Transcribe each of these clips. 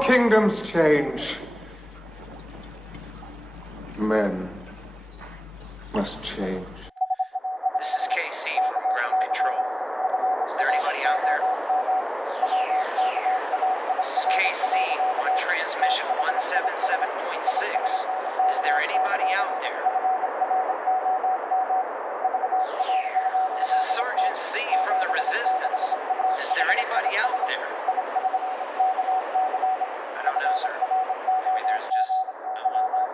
Before kingdoms change, men must change. This is KC from ground control. Is there anybody out there? This is KC on transmission 177.6. Is there anybody out there? This is Sergeant C from the Resistance. Is there anybody out there? I don't know, sir. Maybe there's just no one left.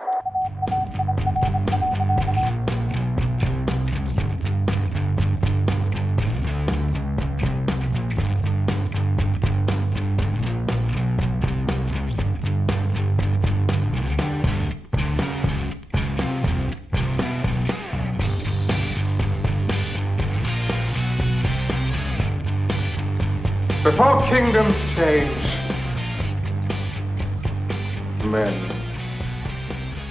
Before kingdoms change, men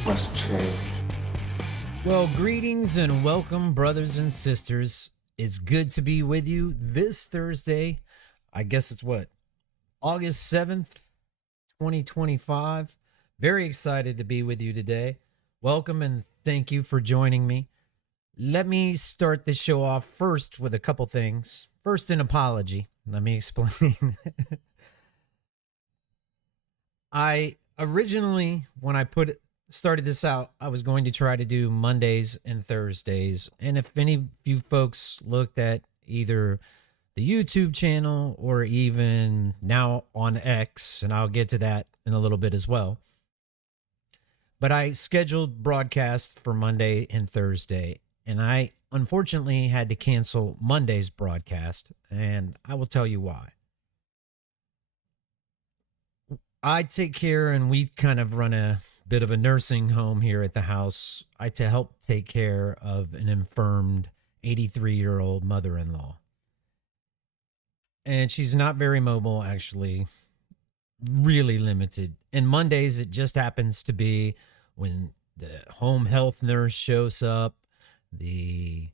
must change. Well, greetings and welcome, brothers and sisters. It's good to be with you this Thursday. I guess it's August 7th, 2025. Very excited to be with you today. Welcome and thank you for joining me. Let me start this show off first with a couple things. First, an apology. Let me explain. I originally, when I started this out, I was going to try to do Mondays and Thursdays. And if any of you folks looked at either the YouTube channel or even now on X, and I'll get to that in a little bit as well. But I scheduled broadcasts for Monday and Thursday, and I unfortunately had to cancel Monday's broadcast, and I will tell you why. I take care, and we kind of run a bit of a nursing home here at the house. I to help take care of an infirmed 83-year-old mother-in-law. And she's not very mobile, actually, really limited. And Mondays, it just happens to be when the home health nurse shows up, the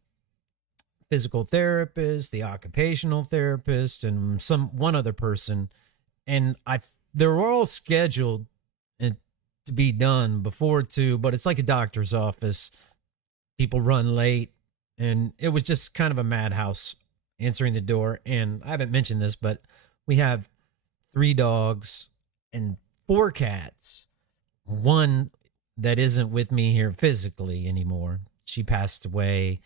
physical therapist, the occupational therapist, and one other person, and they're all scheduled to be done before 2, but it's like a doctor's office. People run late, and it was just kind of a madhouse answering the door. And I haven't mentioned this, but we have 3 dogs and 4 cats. One that isn't with me here physically anymore. She passed away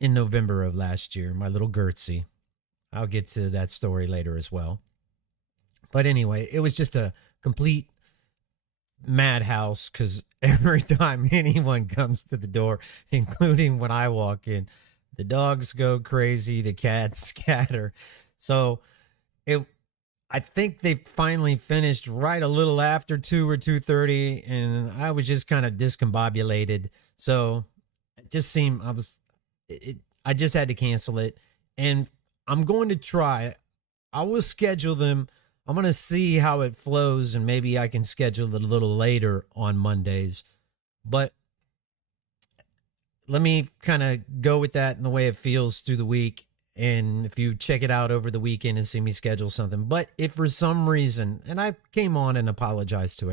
in November of last year, my little Gertzie. I'll get to that story later as well. But anyway, it was just a complete madhouse because every time anyone comes to the door, including when I walk in, the dogs go crazy, the cats scatter. So I think they finally finished right a little after 2 or 2:30, and I was just kind of discombobulated. So it just seemed I just had to cancel it, and I'm going to try. I will schedule them. I'm going to see how it flows, and maybe I can schedule it a little later on Mondays. But let me kind of go with that in the way it feels through the week. And if you check it out over the weekend and see me schedule something. But if for some reason, and I came on and apologized to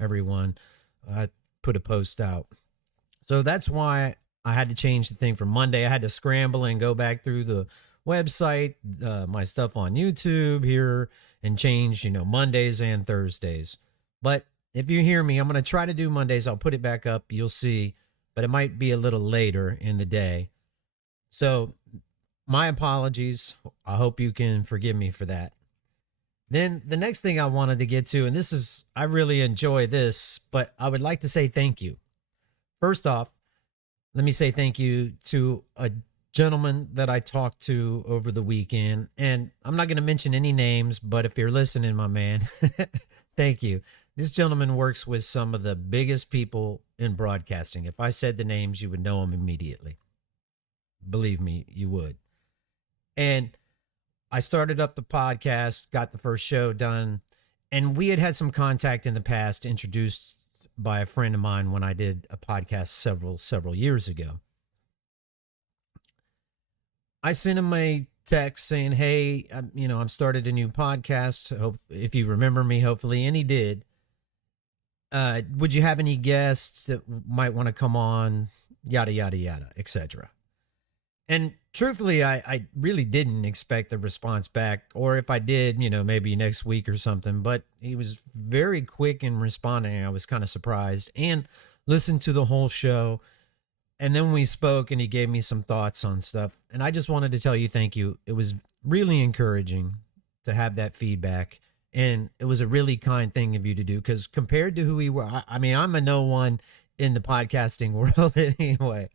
everyone, I put a post out. So that's why I had to change the thing from Monday. I had to scramble and go back through the website, my stuff on YouTube here, and change, Mondays and Thursdays. But if you hear me, I'm going to try to do Mondays. I'll put it back up. You'll see. But it might be a little later in the day. So my apologies. I hope you can forgive me for that. Then the next thing I wanted to get to, and I really enjoy this, but I would like to say thank you. First off, let me say thank you to a gentleman that I talked to over the weekend. And I'm not going to mention any names, but if you're listening, my man, thank you. This gentleman works with some of the biggest people in broadcasting. If I said the names, you would know them immediately. Believe me, you would. And I started up the podcast, got the first show done, and we had some contact in the past, introduced by a friend of mine when I did a podcast several years ago. I sent him a text saying, "Hey, I'm started a new podcast. Hope if you remember me, hopefully," and he did. Would you have any guests that might want to come on? Yada yada yada, etc. And truthfully, I really didn't expect a response back, or if I did, maybe next week or something. But he was very quick in responding. I was kind of surprised and listened to the whole show. And then we spoke, and he gave me some thoughts on stuff. And I just wanted to tell you thank you. It was really encouraging to have that feedback. And it was a really kind thing of you to do because compared to who we were, I mean, I'm a no one in the podcasting world anyway.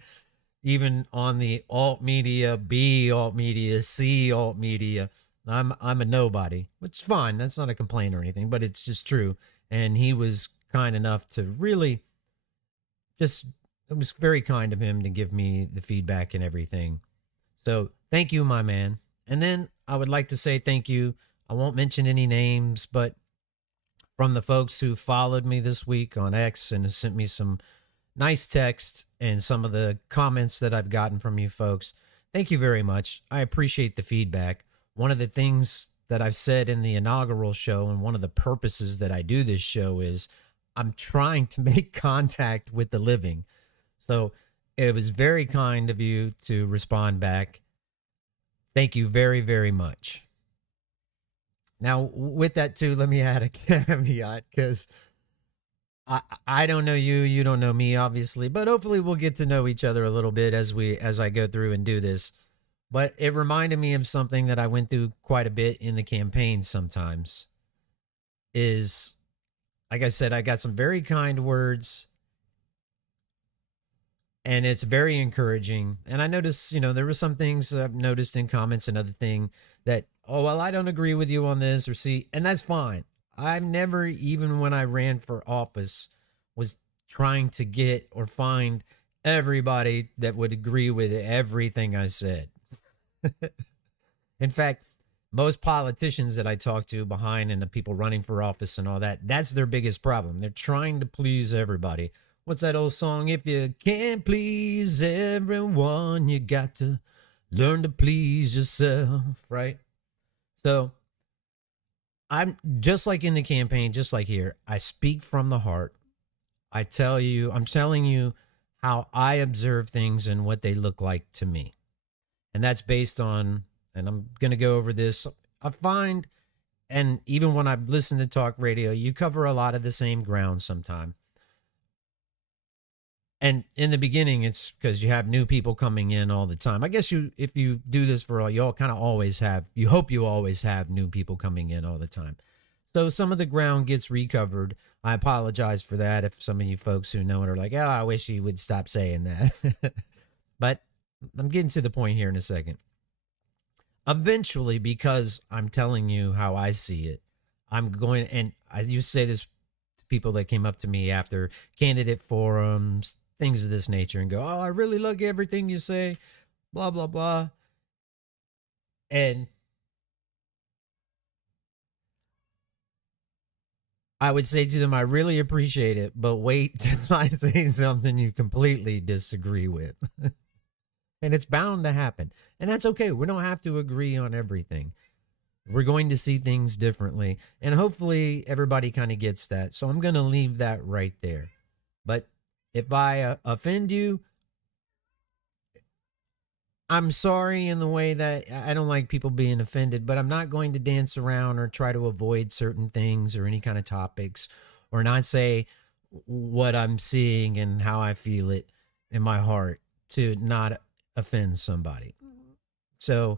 Even on the alt media, B alt media, C alt media, I'm a nobody, which is fine. That's not a complaint or anything, but it's just true. And he was kind enough to really just, it was very kind of him to give me the feedback and everything. So thank you, my man. And then I would like to say thank you. I won't mention any names, but from the folks who followed me this week on X and have sent me some nice texts and some of the comments that I've gotten from you folks. Thank you very much. I appreciate the feedback. One of the things that I've said in the inaugural show and one of the purposes that I do this show is I'm trying to make contact with the living. So it was very kind of you to respond back. Thank you very, very much. Now, with that too, let me add a caveat because I don't know you, you don't know me, obviously, but hopefully we'll get to know each other a little bit as I go through and do this. But it reminded me of something that I went through quite a bit in the campaign sometimes. Is, like I said, I got some very kind words and it's very encouraging. And I noticed, there were some things I've noticed in comments and other thing that, oh, well, I don't agree with you on this or see, and that's fine. I've never, even when I ran for office, was trying to get or find everybody that would agree with everything I said. In fact, most politicians that I talk to behind and the people running for office and all that, that's their biggest problem. They're trying to please everybody. What's that old song? If you can't please everyone, you got to learn to please yourself, right? So I'm just like in the campaign, just like here. I speak from the heart. I'm telling you how I observe things and what they look like to me. And that's based on, and I'm going to go over this. I find, and even when I've listened to talk radio, you cover a lot of the same ground sometime. And in the beginning, it's because you have new people coming in all the time. I guess if you do this for all, you all kind of always have, you hope you always have new people coming in all the time. So some of the ground gets recovered. I apologize for that if some of you folks who know it are like, oh, I wish you would stop saying that. But I'm getting to the point here in a second. Eventually, because I'm telling you how I see it, I'm going, and I used to say this to people that came up to me after candidate forums, things of this nature, and go, oh, I really like everything you say, blah, blah, blah. And I would say to them, I really appreciate it, but wait till I say something you completely disagree with. And it's bound to happen. And that's okay. We don't have to agree on everything. We're going to see things differently. And hopefully everybody kind of gets that. So I'm going to leave that right there. But if I offend you, I'm sorry in the way that I don't like people being offended, but I'm not going to dance around or try to avoid certain things or any kind of topics or not say what I'm seeing and how I feel it in my heart to not offend somebody. So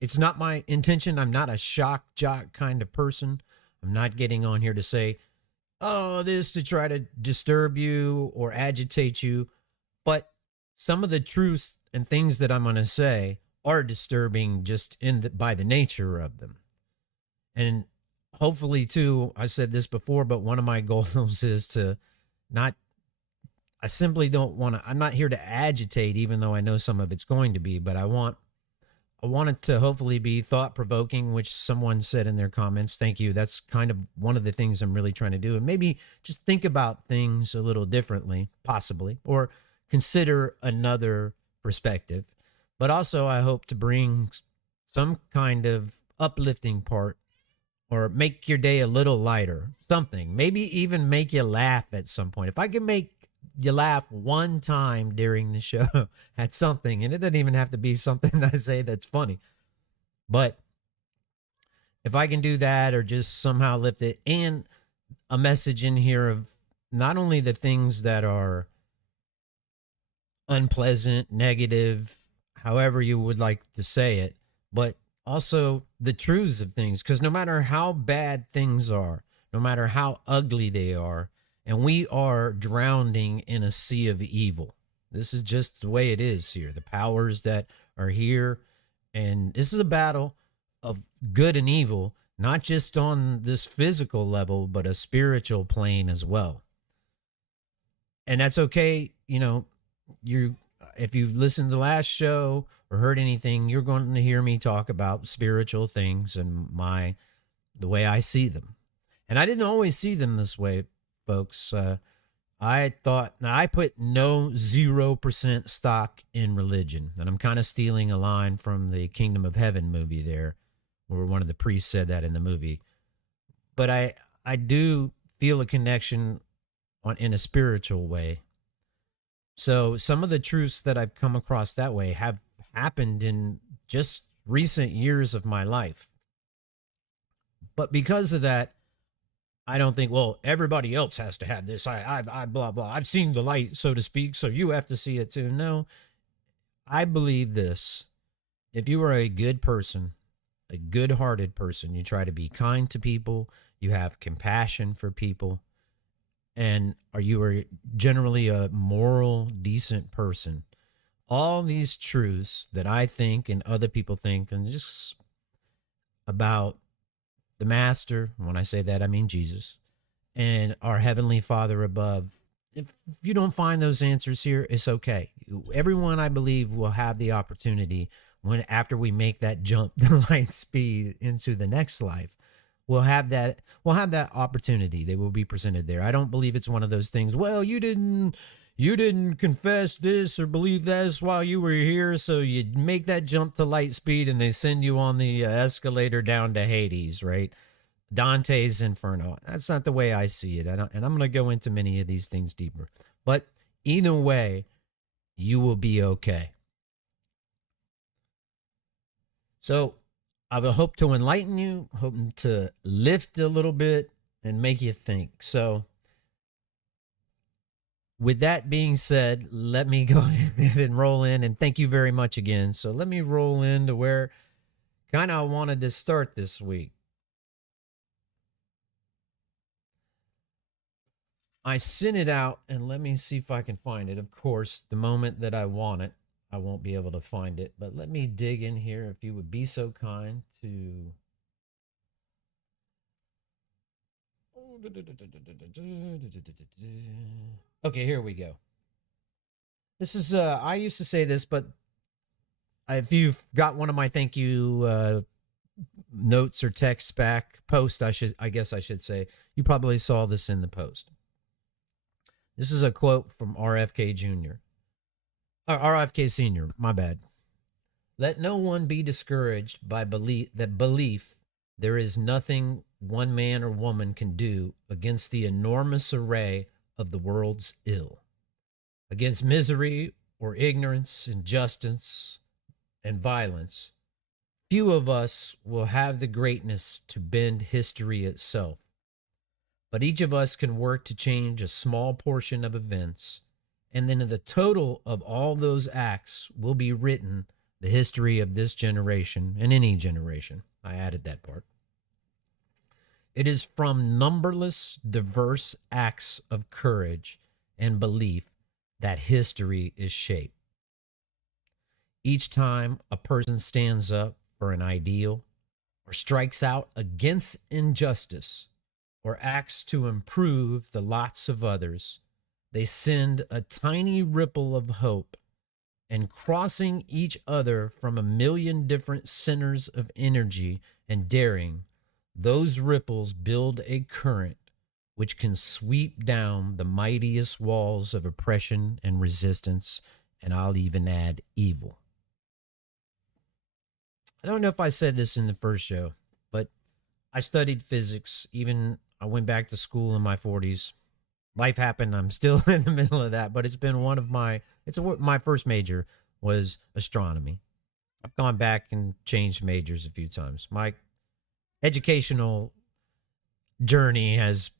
it's not my intention. I'm not a shock jock kind of person. I'm not getting on here to say, oh, this to try to disturb you or agitate you. But some of the truths and things that I'm going to say are disturbing just by the nature of them. And hopefully, too, I said this before, but one of my goals is to not, I simply don't want to, I'm not here to agitate, even though I know some of it's going to be, but I want it to hopefully be thought-provoking, which someone said in their comments. Thank you. That's kind of one of the things I'm really trying to do. And maybe just think about things a little differently, possibly, or consider another perspective. But also, I hope to bring some kind of uplifting part, or make your day a little lighter, something, maybe even make you laugh at some point. If I can make you laugh one time during the show at something, and it doesn't even have to be something I say that's funny, but if I can do that or just somehow lift it, and a message in here of not only the things that are unpleasant, negative, however you would like to say it, but also the truths of things. Because no matter how bad things are, no matter how ugly they are, and we are drowning in a sea of evil. This is just the way it is here. The powers that are here, and this is a battle of good and evil, not just on this physical level, but a spiritual plane as well. And that's okay. You if you listened to the last show or heard anything, you're going to hear me talk about spiritual things and the way I see them. And I didn't always see them this way, folks. I thought, now I put no 0% stock in religion. And I'm kind of stealing a line from the Kingdom of Heaven movie there, where one of the priests said that in the movie. But I do feel a connection in a spiritual way. So some of the truths that I've come across that way have happened in just recent years of my life. But because of that, I don't think, well, everybody else has to have this. I blah, blah. I've seen the light, so to speak, so you have to see it too. No, I believe this. If you are a good person, a good hearted person, you try to be kind to people, you have compassion for people, and you are generally a moral, decent person. All these truths that I think and other people think, and just about the Master, when I say that, I mean Jesus, and our Heavenly Father above. If you don't find those answers here, it's okay. Everyone, I believe, will have the opportunity after we make that jump to light speed into the next life. We'll have that opportunity. They will be presented there. I don't believe it's one of those things, well, you didn't confess this or believe this while you were here, so you make that jump to light speed and they send you on the escalator down to Hades, right? Dante's Inferno. That's not the way I see it. And I'm going to go into many of these things deeper. But either way, you will be okay. So I will hope to enlighten you, hoping to lift a little bit and make you think. So with that being said, let me go ahead and roll in, and thank you very much again. So let me roll into where kind of I wanted to start this week. I sent it out, and let me see if I can find it. Of course, the moment that I want it, I won't be able to find it, but let me dig in here if you would be so kind to. Okay, here we go. This is I used to say this, but if you've got one of my thank you notes or text back post, I guess I should say, you probably saw this in the post. This is a quote from RFK Jr. RFK Sr., my bad. Let no one be discouraged by belief there is nothing one man or woman can do against the enormous array of the world's ill, against misery or ignorance, injustice, and violence. Few of us will have the greatness to bend history itself, but each of us can work to change a small portion of events, and then the total of all those acts will be written the history of this generation and any generation. I added that part. It is from numberless diverse acts of courage and belief that history is shaped. Each time a person stands up for an ideal, or strikes out against injustice, or acts to improve the lots of others, they send a tiny ripple of hope, and crossing each other from a million different centers of energy and daring, those ripples build a current which can sweep down the mightiest walls of oppression and resistance, and I'll even add evil. I don't know if I said this in the first show, but I studied physics. Even I went back to school in my 40s. Life happened. I'm still in the middle of that, but it's been one of my, my first major was astronomy. I've gone back and changed majors a few times. My educational journey has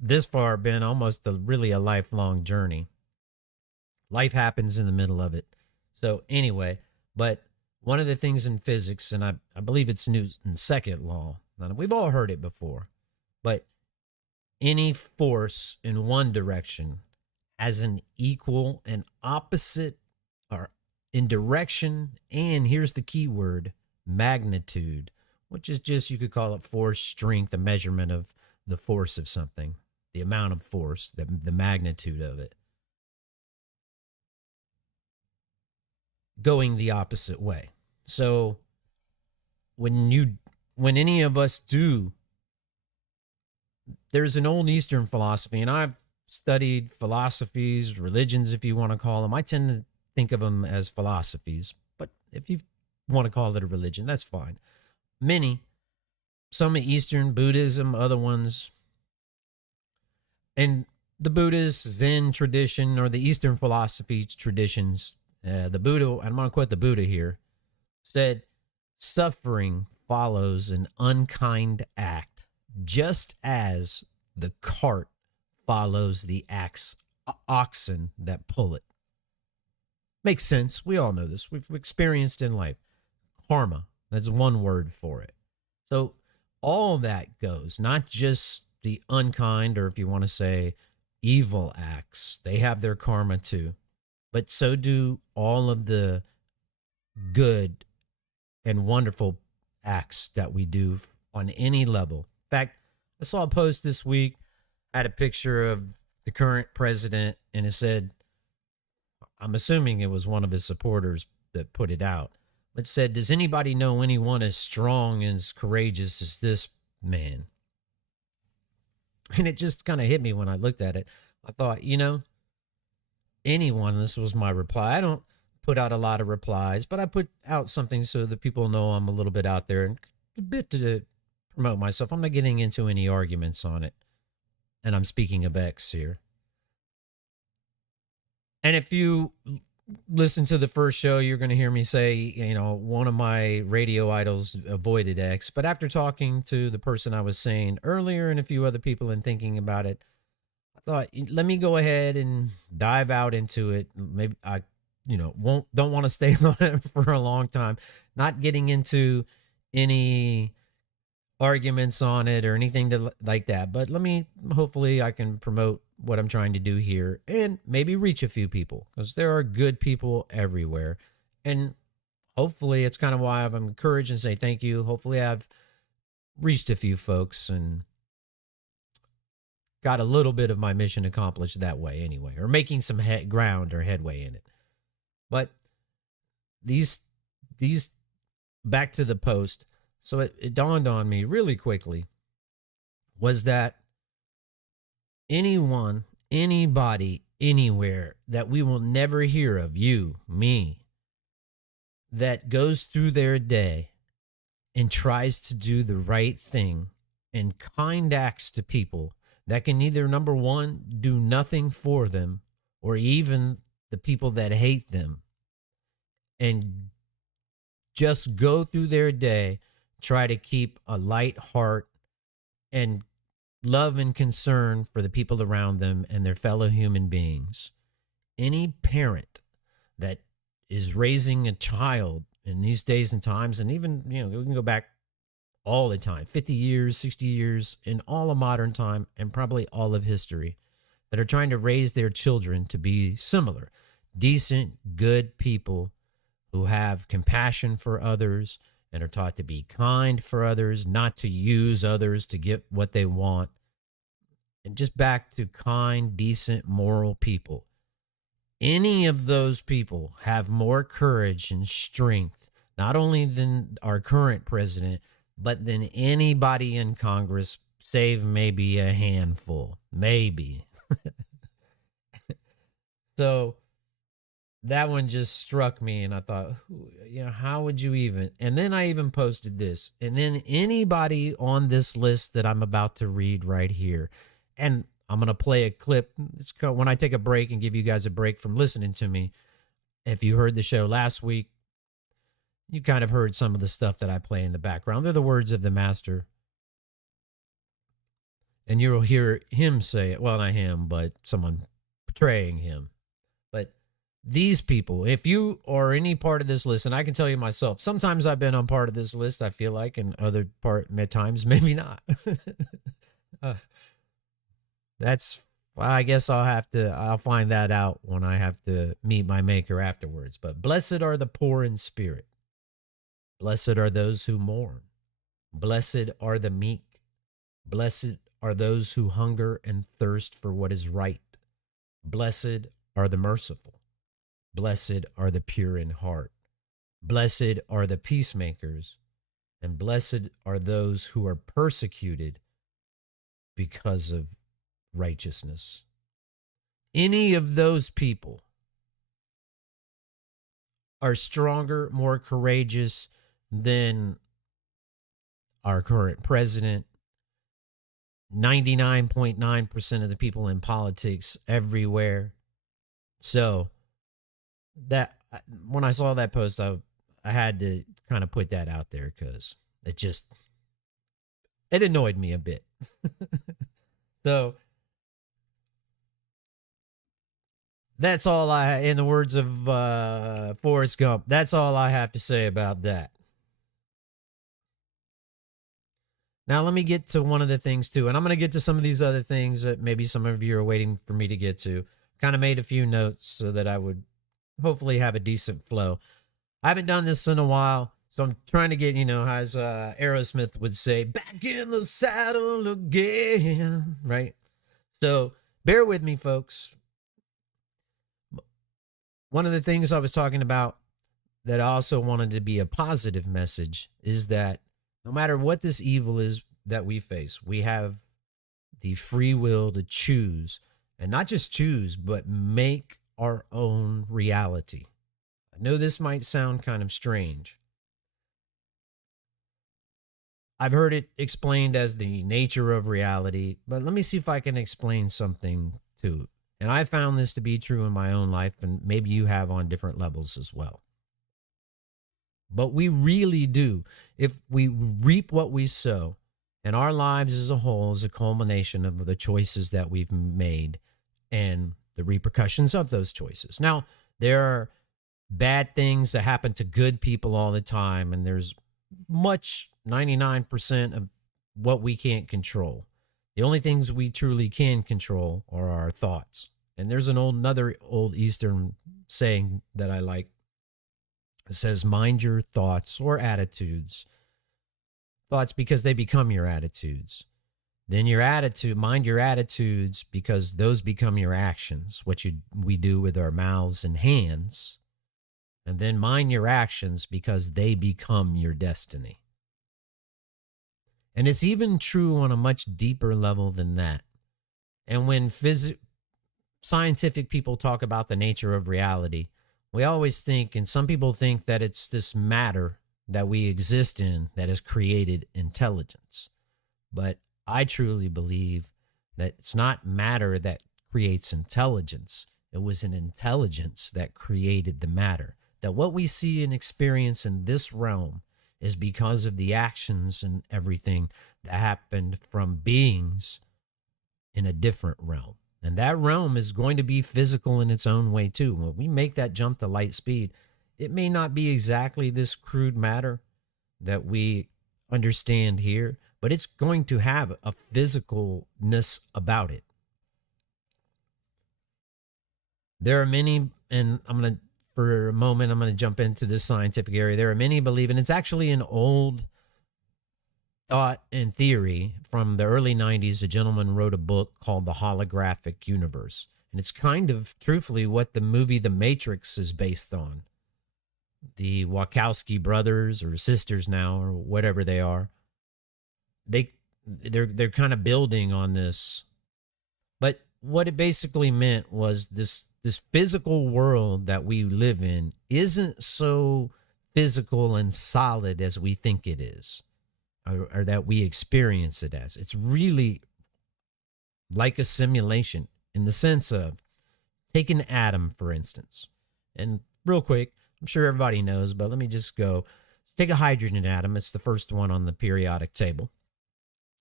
this far been almost really a lifelong journey. Life happens in the middle of it. So anyway, but one of the things in physics, and I believe it's Newton's second law, and we've all heard it before, but any force in one direction has an equal and opposite, or in direction, and here's the key word, magnitude, which is just, you could call it force, strength, a measurement of the force of something, the amount of force, the magnitude of it, going the opposite way. So when any of us do, there's an old Eastern philosophy, and I've studied philosophies, religions, if you want to call them. I tend to think of them as philosophies, but if you want to call it a religion, that's fine. Some Eastern, Buddhism, other ones, and the Buddhist Zen tradition or the Eastern philosophy traditions, the Buddha, I'm going to quote the Buddha here, said, suffering follows an unkind act, just as the cart follows the oxen that pull it. Makes sense. We all know this. We've experienced in life. Karma, that's one word for it. So all that goes, not just the unkind, or if you want to say evil acts, they have their karma too. But so do all of the good and wonderful acts that we do on any level. In fact, I saw a post this week, had a picture of the current president, and it said, I'm assuming it was one of his supporters that put it out. It said, does anybody know anyone as strong and as courageous as this man? And it just kind of hit me when I looked at it. I thought, anyone, this was my reply. I don't put out a lot of replies, but I put out something so that people know I'm a little bit out there and a bit to promote myself. I'm not getting into any arguments on it. And I'm speaking of X here. And if you listen to the first show, you're going to hear me say, one of my radio idols avoided X. But after talking to the person I was saying earlier and a few other people and thinking about it, I thought, let me go ahead and dive out into it. Maybe I, don't want to stay on it for a long time, not getting into any arguments on it or anything like that. But hopefully I can promote what I'm trying to do here and maybe reach a few people, because there are good people everywhere. And hopefully it's kind of why I'm encouraged and say thank you. Hopefully I've reached a few folks and got a little bit of my mission accomplished that way anyway, or making some ground or headway in it. But these back to the post. So it dawned on me really quickly was that anyone, anybody, anywhere that we will never hear of, you, me, that goes through their day and tries to do the right thing and kind acts to people that can either, number one, do nothing for them, or even the people that hate them, and just go through their day, try to keep a light heart and love and concern for the people around them and their fellow human beings. Any parent that is raising a child in these days and times, and even, we can go back all the time, 50 years, 60 years, in all of modern time and probably all of history, that are trying to raise their children to be similar, decent, good people who have compassion for others and are taught to be kind for others, not to use others to get what they want. And just back to kind, decent, moral people. Any of those people have more courage and strength, not only than our current president, but than anybody in Congress, save maybe a handful. Maybe. So that one just struck me, and I thought, how would you even? And then I even posted this, and then anybody on this list that I'm about to read right here, and I'm gonna play a clip. It's called, when I take a break and give you guys a break from listening to me. If you heard the show last week, you kind of heard some of the stuff that I play in the background. They're the words of the master, and you'll hear him say it. Well, not him, but someone portraying him. But these people, if you are any part of this list, and I can tell you myself, sometimes I've been on part of this list, I feel like, and other part at times maybe not. uh, that's I guess I'll find that out when I have to meet my maker afterwards. But blessed are the poor in spirit. Blessed are those who mourn. Blessed are the meek. Blessed are those who hunger and thirst for what is right. Blessed are the merciful. Blessed are the pure in heart. Blessed are the peacemakers. And blessed are those who are persecuted because of righteousness. Any of those people are stronger, more courageous than our current president, 99.9% of the people in politics everywhere. So that when I saw that post, I had to kind of put that out there because it annoyed me a bit. So that's all in the words of Forrest Gump, that's all I have to say about that. Now, let me get to one of the things, too. And I'm going to get to some of these other things that maybe some of you are waiting for me to get to. Kind of made a few notes so that I would hopefully have a decent flow. I haven't done this in a while, so I'm trying to get, as Aerosmith would say, back in the saddle again, right? So bear with me, folks. One of the things I was talking about that I also wanted to be a positive message is that no matter what this evil is that we face, we have the free will to choose, and not just choose, but make our own reality. I know this might sound kind of strange. I've heard it explained as the nature of reality, but let me see if I can explain something too. And I found this to be true in my own life, and maybe you have on different levels as well. But we really do. If we reap what we sow, and our lives as a whole is a culmination of the choices that we've made and the repercussions of those choices. Now, there are bad things that happen to good people all the time, and there's 99% of what we can't control. The only things we truly can control are our thoughts. And there's another old Eastern saying that I like. It says, mind your thoughts or attitudes. Thoughts because they become your attitudes. Then mind your attitudes because those become your actions, we do with our mouths and hands. And then mind your actions because they become your destiny. And it's even true on a much deeper level than that. And when scientific people talk about the nature of reality, we always think, and some people think, that it's this matter that we exist in that has created intelligence. But I truly believe that it's not matter that creates intelligence. It was an intelligence that created the matter. That what we see and experience in this realm is because of the actions and everything that happened from beings in a different realm. And that realm is going to be physical in its own way, too. When we make that jump to light speed, it may not be exactly this crude matter that we understand here, but it's going to have a physicalness about it. There are many, and for a moment, I'm going to jump into this scientific area. There are many believe, and it's actually an old thought and theory from the early 90s. A gentleman wrote a book called The Holographic Universe. And it's kind of, truthfully, what the movie The Matrix is based on. The Wachowski brothers, or sisters now, or whatever they are, they're kind of building on this. But what it basically meant was this this physical world that we live in isn't so physical and solid as we think it is, or that we experience it as. It's really like a simulation in the sense of, take an atom, for instance. And real quick, I'm sure everybody knows, but let me just go. Take a hydrogen atom. It's the first one on the periodic table.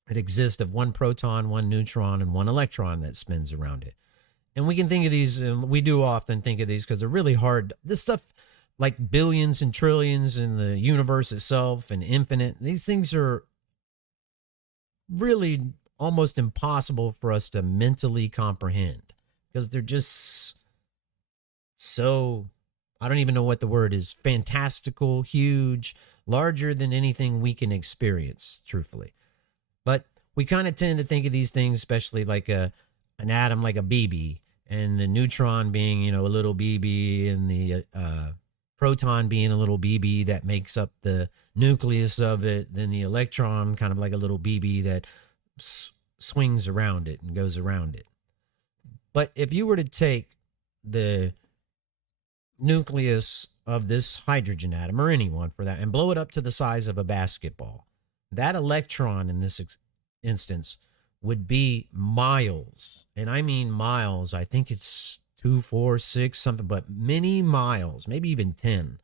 It exists of one proton, one neutron, and one electron that spins around it. And we can think of these, and we do often think of these because they're really hard. This stuff, like billions and trillions in the universe itself and infinite, these things are really almost impossible for us to mentally comprehend because they're just so, I don't even know what the word is, fantastical, huge, larger than anything we can experience, truthfully. But we kind of tend to think of these things, especially like an atom, like a BB, and the neutron being, a little BB, and the proton being a little BB that makes up the nucleus of it, then the electron kind of like a little BB that swings around it and goes around it. But if you were to take the nucleus of this hydrogen atom, or any one for that, and blow it up to the size of a basketball, that electron in this instance would be miles, and I mean miles. I think it's 2, 4, 6 something, but many miles, maybe even 10,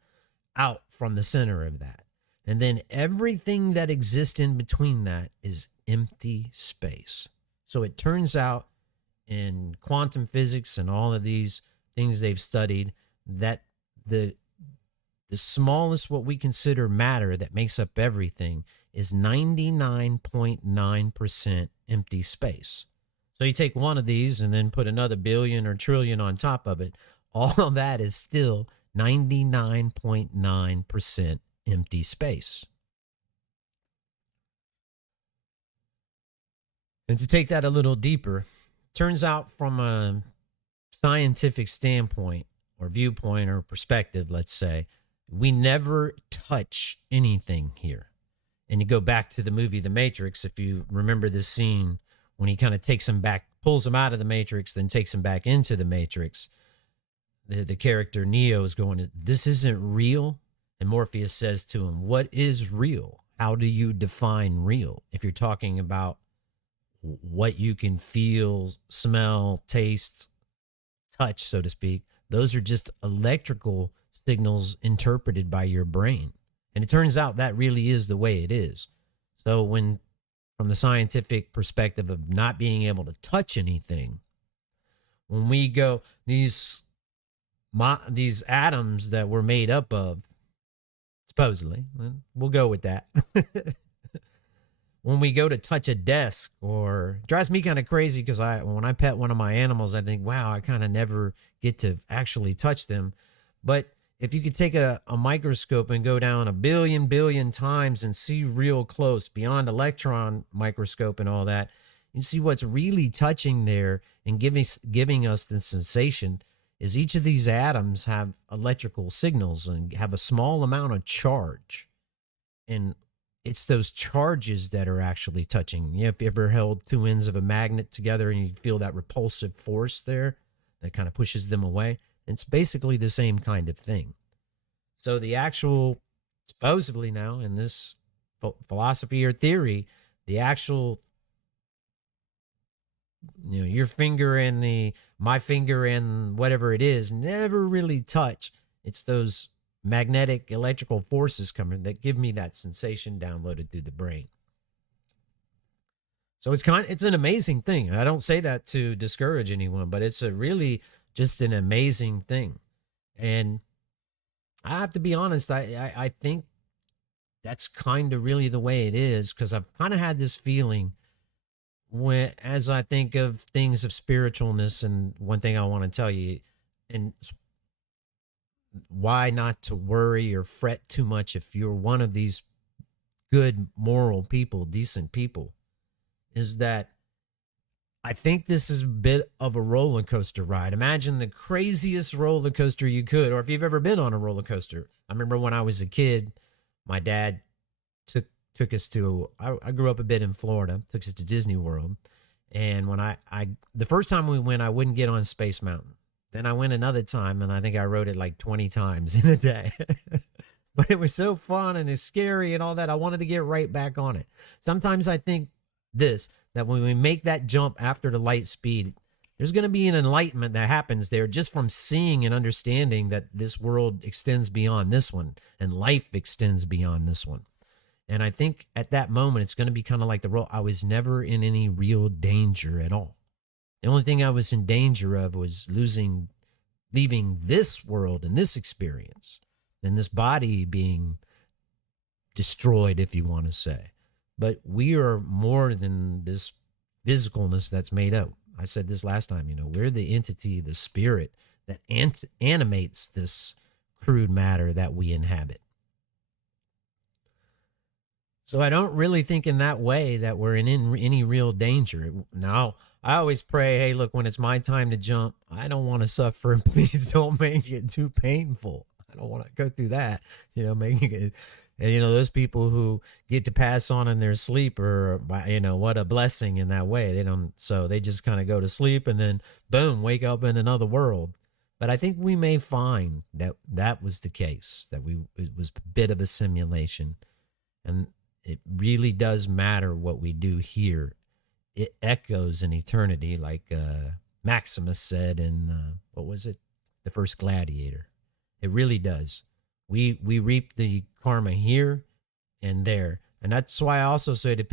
out from the center of that. And then everything that exists in between that is empty space. So it turns out in quantum physics and all of these things they've studied that the smallest, what we consider matter that makes up everything, is 99.9% empty space. So you take one of these and then put another billion or trillion on top of it, all of that is still 99.9% empty space. And to take that a little deeper, turns out from a scientific standpoint or viewpoint or perspective, let's say, we never touch anything here. And you go back to the movie The Matrix, if you remember this scene when he kind of takes him back, pulls him out of the Matrix, then takes him back into the Matrix. The character Neo is going, this isn't real. And Morpheus says to him, what is real? How do you define real? If you're talking about what you can feel, smell, taste, touch, so to speak, those are just electrical signals interpreted by your brain. And it turns out that really is the way it is. So when, from the scientific perspective of not being able to touch anything, when we go, these atoms that we're made up of, supposedly, we'll go with that. When we go to touch a desk, or it drives me kind of crazy because when I pet one of my animals, I think, wow, I kind of never get to actually touch them. But if you could take a microscope and go down a billion times and see real close beyond electron microscope and all that, you see what's really touching there and giving us the sensation is each of these atoms have electrical signals and have a small amount of charge. And it's those charges that are actually touching. If you ever held two ends of a magnet together and you feel that repulsive force there that kind of pushes them away, it's basically the same kind of thing. So the actual, supposedly now in this philosophy or theory, the actual, your finger and my finger and whatever it is never really touch. It's those magnetic electrical forces coming that give me that sensation downloaded through the brain. So it's an amazing thing. I don't say that to discourage anyone, but it's a really just an amazing thing. And I have to be honest, I think that's kind of really the way it is, because I've kind of had this feeling as I think of things of spiritualness, and one thing I want to tell you, and why not to worry or fret too much if you're one of these good, moral people, decent people, is that I think this is a bit of a roller coaster ride. Imagine the craziest roller coaster you could, or if you've ever been on a roller coaster. I remember when I was a kid, my dad took us to, I grew up a bit in Florida, took us to Disney World. And when the first time we went, I wouldn't get on Space Mountain. Then I went another time, and I think I wrote it like 20 times in a day. But it was so fun and it's scary and all that. I wanted to get right back on it. Sometimes I think that when we make that jump after the light speed, there's going to be an enlightenment that happens there just from seeing and understanding that this world extends beyond this one and life extends beyond this one. And I think at that moment, it's going to be kind of like the role. I was never in any real danger at all. The only thing I was in danger of was leaving this world and this experience and this body being destroyed, if you want to say. But we are more than this physicalness that's made up. I said this last time, we're the entity, the spirit that animates this crude matter that we inhabit. So I don't really think in that way that we're in any real danger. Now, I always pray, hey, look, when it's my time to jump, I don't want to suffer. Please don't make it too painful. I don't want to go through that, making it. And, those people who get to pass on in their sleep are, what a blessing in that way. They just kind of go to sleep and then, boom, wake up in another world. But I think we may find that was the case, that it was a bit of a simulation. And it really does matter what we do here. It echoes in eternity, like Maximus said in, what was it? The first Gladiator. It really does. We reap the karma here and there. And that's why I also say to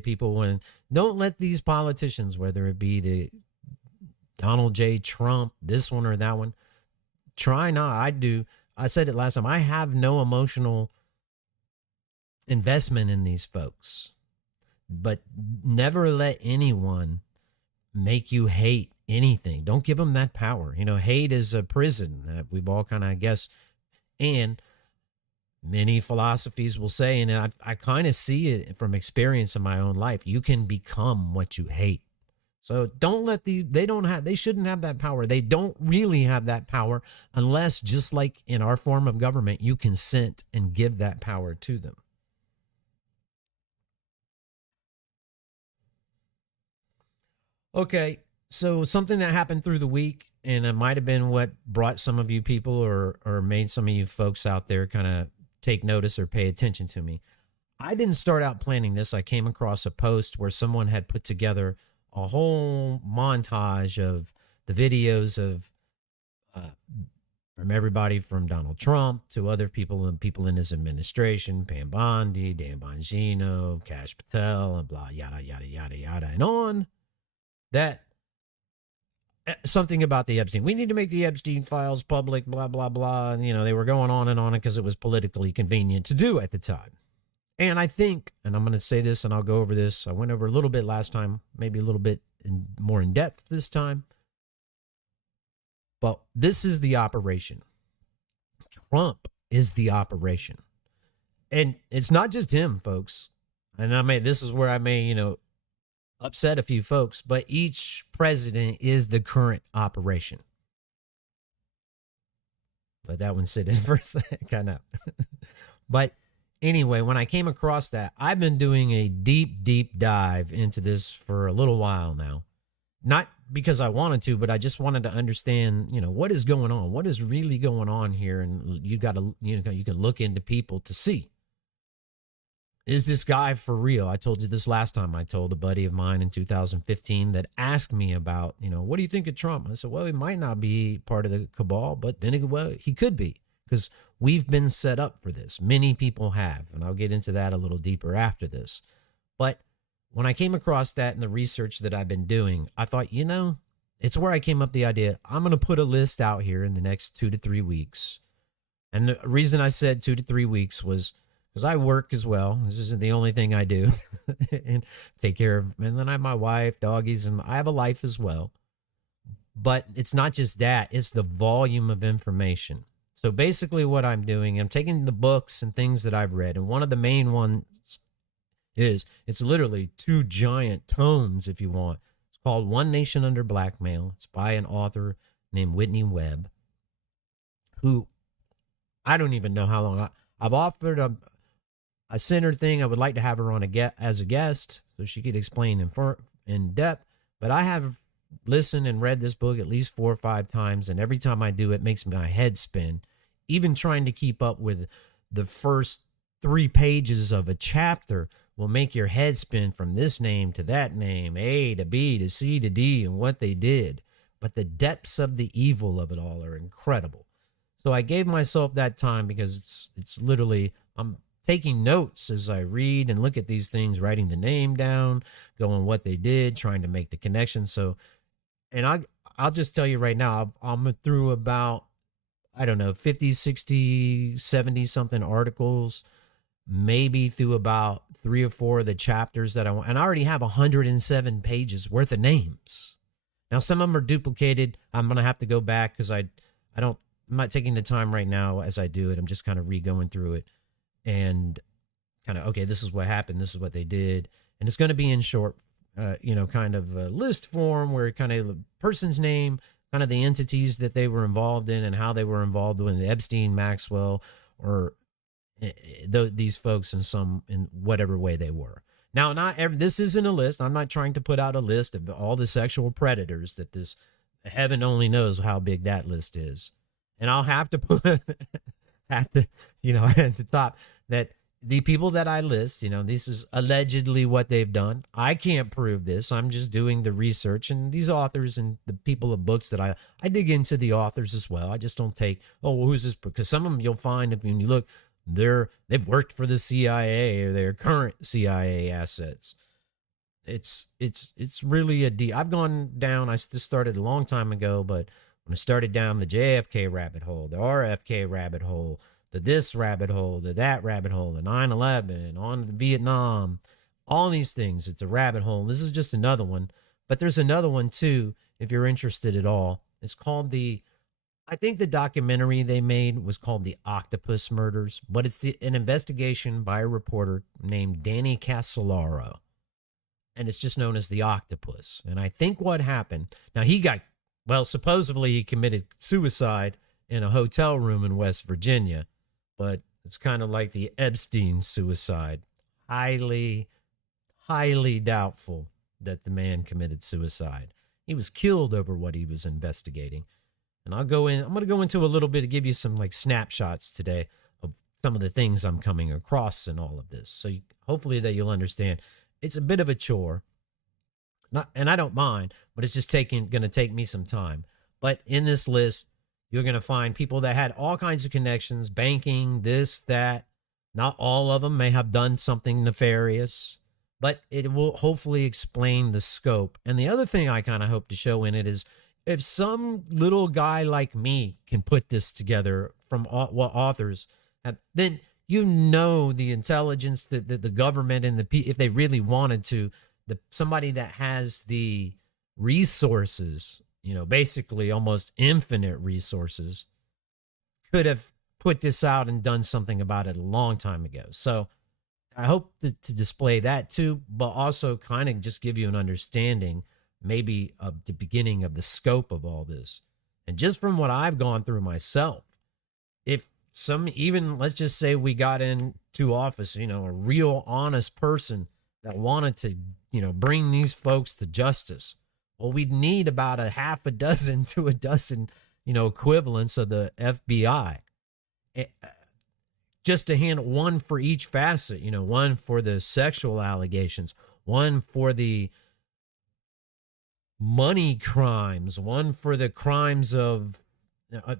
people, don't let these politicians, whether it be the Donald J. Trump, this one or that one, try not. I said it last time. I have no emotional investment in these folks. But never let anyone make you hate anything. Don't give them that power. Hate is a prison that we've all kind of, I guess, and many philosophies will say, and I kind of see it from experience in my own life, you can become what you hate. So don't let they shouldn't have that power. They don't really have that power unless, just like in our form of government, you consent and give that power to them. Okay, so something that happened through the week, and it might have been what brought some of you people or made some of you folks out there kind of take notice or pay attention to me. I didn't start out planning this. I came across a post where someone had put together a whole montage of the videos of from everybody from Donald Trump to other people and people in his administration, Pam Bondi, Dan Bongino, Kash Patel, and blah, yada, yada, yada, yada, and on. That something about the Epstein. We need to make the Epstein files public, blah, blah, blah. And, they were going on and on because it was politically convenient to do at the time. And I think, and I'm going to say this and I'll go over this. I went over a little bit last time, maybe a little bit more in depth this time. But this is the operation. Trump is the operation. And it's not just him, folks. And this is where I may, upset a few folks, but each president is the current operation. Let that one sit in for a second, kind of. But anyway, when I came across that, I've been doing a deep, deep dive into this for a little while now. Not because I wanted to, but I just wanted to understand, what is going on? What is really going on here? And you can look into people to see. Is this guy for real? I told you this last time. I told a buddy of mine in 2015 that asked me about, what do you think of Trump? I said, well, he might not be part of the cabal, but then he could be, because we've been set up for this. Many people have, and I'll get into that a little deeper after this. But when I came across that in the research that I've been doing, I thought, it's where I came up with the idea. I'm going to put a list out here in the next 2 to 3 weeks. And the reason I said 2 to 3 weeks was because I work as well. This isn't the only thing I do. And take care of, and then I have my wife, doggies, and I have a life as well. But it's not just that, it's the volume of information. So basically what I'm doing, I'm taking the books and things that I've read, and one of the main ones it's literally 2 giant tomes, if you want. It's called One Nation Under Blackmail. It's by an author named Whitney Webb, who I don't even know how long I've offered I sent her thing. I would like to have her on as a guest so she could explain in depth. But I have listened and read this book at least 4 or 5 times, and every time I do, it makes my head spin. Even trying to keep up with the first 3 pages of a chapter will make your head spin from this name to that name, A to B to C to D, and what they did. But the depths of the evil of it all are incredible. So I gave myself that time because it's literally I'm taking notes as I read and look at these things, writing the name down, going what they did, trying to make the connection. So, and I'll just tell you right now, I'm through about, I don't know, 50, 60, 70 something articles, maybe through about 3 or 4 of the chapters that I want. And I already have 107 pages worth of names. Now, some of them are duplicated. I'm going to have to go back because I don't, I'm not taking the time right now as I do it. I'm just kind of re-going through it and kind of, okay, this is what happened. This is what they did. And it's going to be in short, kind of list form where kind of the person's name, kind of the entities that they were involved in and how they were involved with the Epstein, Maxwell, or these folks in whatever way they were. Now, this isn't a list. I'm not trying to put out a list of all the sexual predators that this heaven only knows how big that list is. And I'll have to put at the at the top that the people that I list, this is allegedly what they've done. I can't prove this. I'm just doing the research, and these authors and the people of books that I dig into the authors as well. I just don't take, oh, well, who's this? Because some of them you'll find if when you look, they've worked for the CIA or they're current CIA assets. It's really a deep. I've gone down. I just started a long time ago, but when I started down the JFK rabbit hole, the RFK rabbit hole, the this rabbit hole, the that rabbit hole, the 9/11, on to the Vietnam, all these things. It's a rabbit hole. This is just another one, but there's another one too. If you're interested at all, it's called I think the documentary they made was called The Octopus Murders, but it's an investigation by a reporter named Danny Casolaro, and it's just known as The Octopus. And I think what happened, now supposedly he committed suicide in a hotel room in West Virginia, but it's kind of like the Epstein suicide. Highly, highly doubtful that the man committed suicide. He was killed over what he was investigating. And I'm going to go into a little bit to give you some like snapshots today of some of the things I'm coming across in all of this. So hopefully that you'll understand. It's a bit of a chore. And I don't mind, but it's just going to take me some time. But in this list, you're going to find people that had all kinds of connections, banking, this, that. Not all of them may have done something nefarious, but it will hopefully explain the scope. And the other thing I kind of hope to show in it is if some little guy like me can put this together from what authors have, then the intelligence, the government, and if they really wanted to, somebody that has the resources, basically almost infinite resources, could have put this out and done something about it a long time ago. So I hope to display that too, but also kind of just give you an understanding maybe of the beginning of the scope of all this. And just from what I've gone through myself, if even let's just say we got into office, a real honest person that wanted to, bring these folks to justice, well, we'd need about a half a dozen to a dozen, equivalents of the FBI. Just to handle one for each facet, one for the sexual allegations, one for the money crimes, one for the crimes of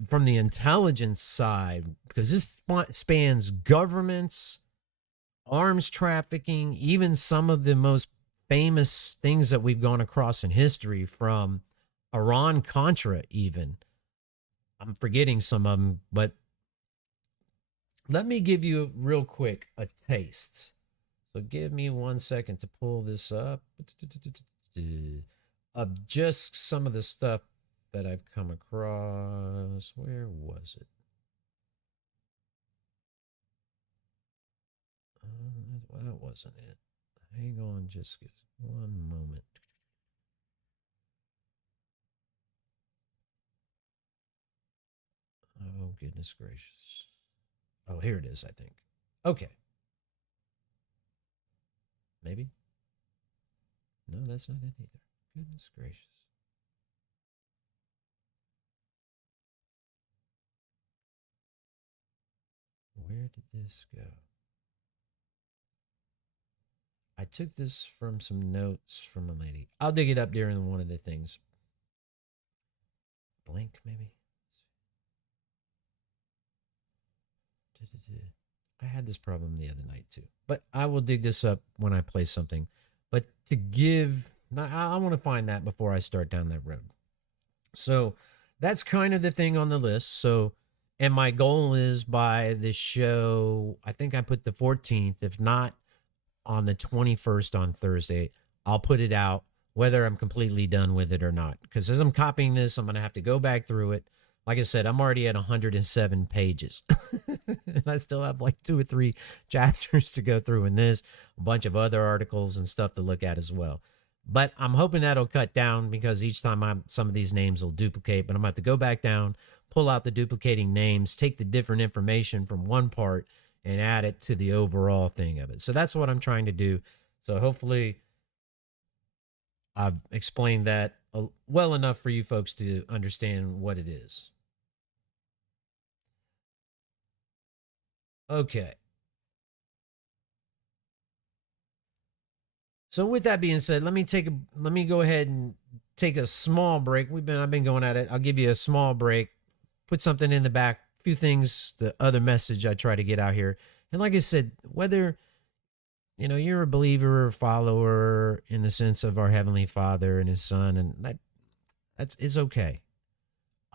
from the intelligence side, because this spans governments, arms trafficking, even some of the most famous things that we've gone across in history, from Iran Contra even. I'm forgetting some of them, but let me give you real quick a taste. So give me 1 second to pull this up of just some of the stuff that I've come across. Where was it? That wasn't it. Hang on just 1 moment. Oh, goodness gracious. Oh, here it is, I think. Okay. Maybe? No, that's not it either. Goodness gracious. Where did this go? I took this from some notes from a lady. I'll dig it up during one of the things. Blank, maybe? I had this problem the other night too. But I will dig this up when I play something. But to give, I want to find that before I start down that road. So that's kind of the thing on the list. So, and my goal is by the show, I think I put the 14th, if not on the 21st on Thursday, I'll put it out whether I'm completely done with it or not. Because as I'm copying this, I'm going to have to go back through it. Like I said, I'm already at 107 pages. And I still have like 2 or 3 chapters to go through in this, a bunch of other articles and stuff to look at as well. But I'm hoping that'll cut down because each time some of these names will duplicate, but I'm going to have to go back down, pull out the duplicating names, take the different information from one part and add it to the overall thing of it. So that's what I'm trying to do. So hopefully I've explained that well enough for you folks to understand what it is. Okay. So with that being said, let me go ahead and take a small break. I've been going at it. I'll give you a small break, put something in the back, a few things, the other message I try to get out here. And like I said, whether you're a believer or follower in the sense of our Heavenly Father and His Son, and it's okay.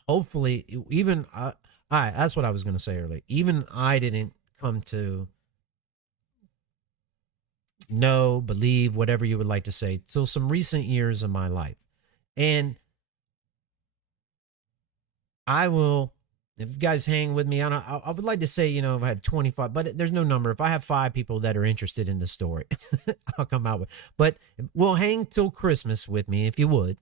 Hopefully, even that's what I was going to say earlier. Even I didn't come to know, believe, whatever you would like to say, till some recent years of my life. And I will, if you guys hang with me, I would like to say, if I had 25, but there's no number. If I have 5 people that are interested in the story, I'll come out with. But we'll hang till Christmas with me, if you would.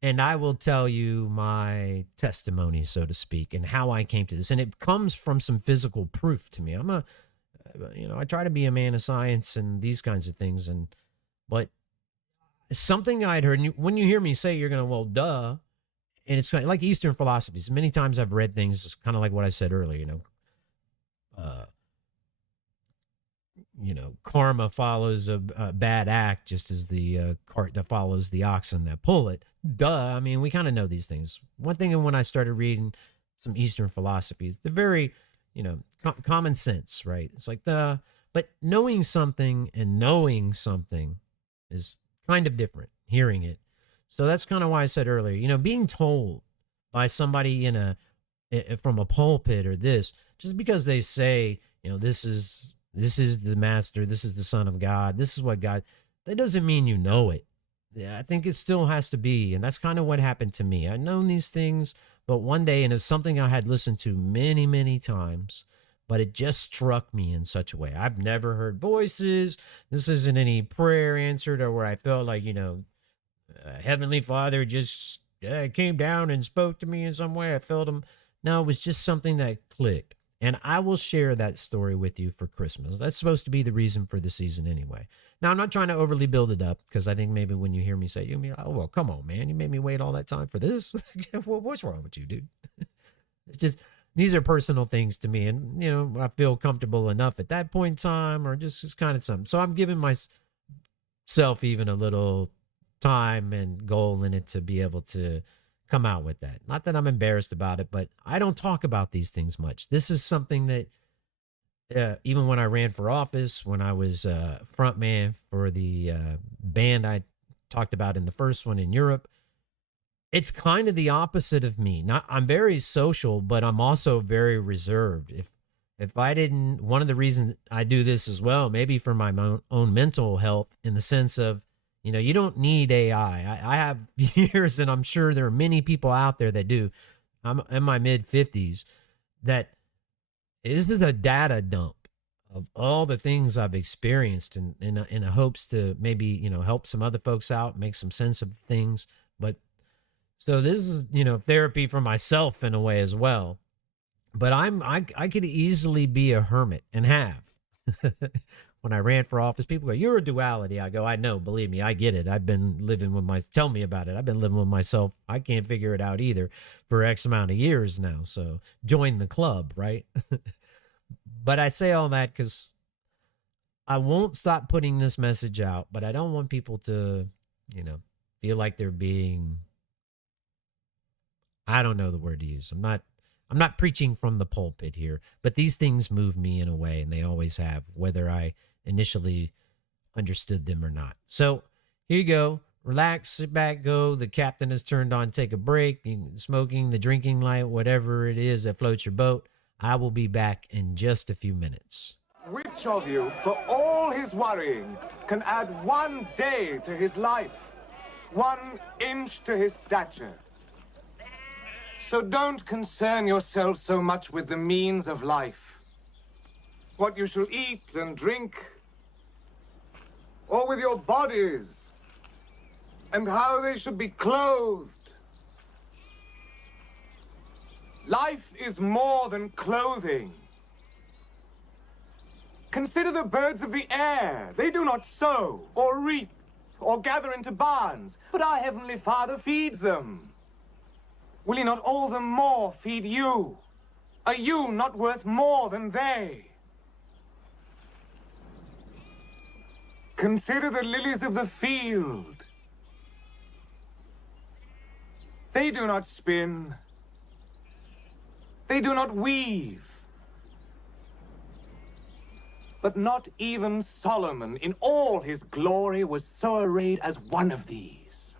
And I will tell you my testimony, so to speak, and how I came to this. And it comes from some physical proof to me. I try to be a man of science and these kinds of things. But something I'd heard, and when you hear me say, you're going to, well, duh. And it's kind of like Eastern philosophies. Many times I've read things kind of like what I said earlier, karma follows a bad act just as the cart that follows the oxen that pull it. Duh. I mean, we kind of know these things. One thing when I started reading some Eastern philosophies, they're very, common sense, right? It's like but knowing something and knowing something is kind of different, hearing it. So that's kind of why I said earlier, being told by somebody from a pulpit or this, just because they say, this is the master, this is the Son of God, this is what God, that doesn't mean you know it. Yeah, I think it still has to be, and that's kind of what happened to me. I'd known these things, but one day, and it's something I had listened to many, many times, but it just struck me in such a way. I've never heard voices. This isn't any prayer answered or where I felt like, Heavenly Father just came down and spoke to me in some way. I felt him. No, it was just something that clicked. And I will share that story with you for Christmas. That's supposed to be the reason for the season anyway. Now, I'm not trying to overly build it up because I think maybe when you hear me say, you'll be like, oh, well, come on, man. You made me wait all that time for this. What's wrong with you, dude? It's just, these are personal things to me. And, I feel comfortable enough at that point in time or just kind of something. So I'm giving myself even a little time and goal in it to be able to come out with that. Not that I'm embarrassed about it, but I don't talk about these things much. This is something that even when I ran for office, when I was front man for the band I talked about in the first one in Europe, it's kind of the opposite of me. I'm very social, but I'm also very reserved. If I didn't, one of the reasons I do this as well, maybe for my own mental health, in the sense of, you don't need AI. I have years, and I'm sure there are many people out there that do. I'm in my mid 50s. That this is a data dump of all the things I've experienced, in hopes to maybe help some other folks out, make some sense of things. But so this is therapy for myself in a way as well. But I could easily be a hermit and have. When I ran for office, people go, you're a duality. I go, I know, believe me, I get it. I've been living with tell me about it. I've been living with myself. I can't figure it out either for X amount of years now. So join the club, right? But I say all that because I won't stop putting this message out, but I don't want people to, feel like they're being, I don't know the word to use. I'm not preaching from the pulpit here, but these things move me in a way, and they always have, whether I initially understood them or not. So here you go. Relax, sit back, go. The captain has turned on, take a break, smoking, the drinking light, whatever it is that floats your boat. I will be back in just a few minutes. Which of you, for all his worrying, can add 1 day to his life, 1 inch to his stature? So don't concern yourself so much with the means of life, what you shall eat and drink, or with your bodies, and how they should be clothed. Life is more than clothing. Consider the birds of the air. They do not sow, or reap, or gather into barns, but our Heavenly Father feeds them. Will He not all the more feed you? Are you not worth more than they? Consider the lilies of the field. They do not spin. They do not weave. But not even Solomon in all his glory was so arrayed as one of these.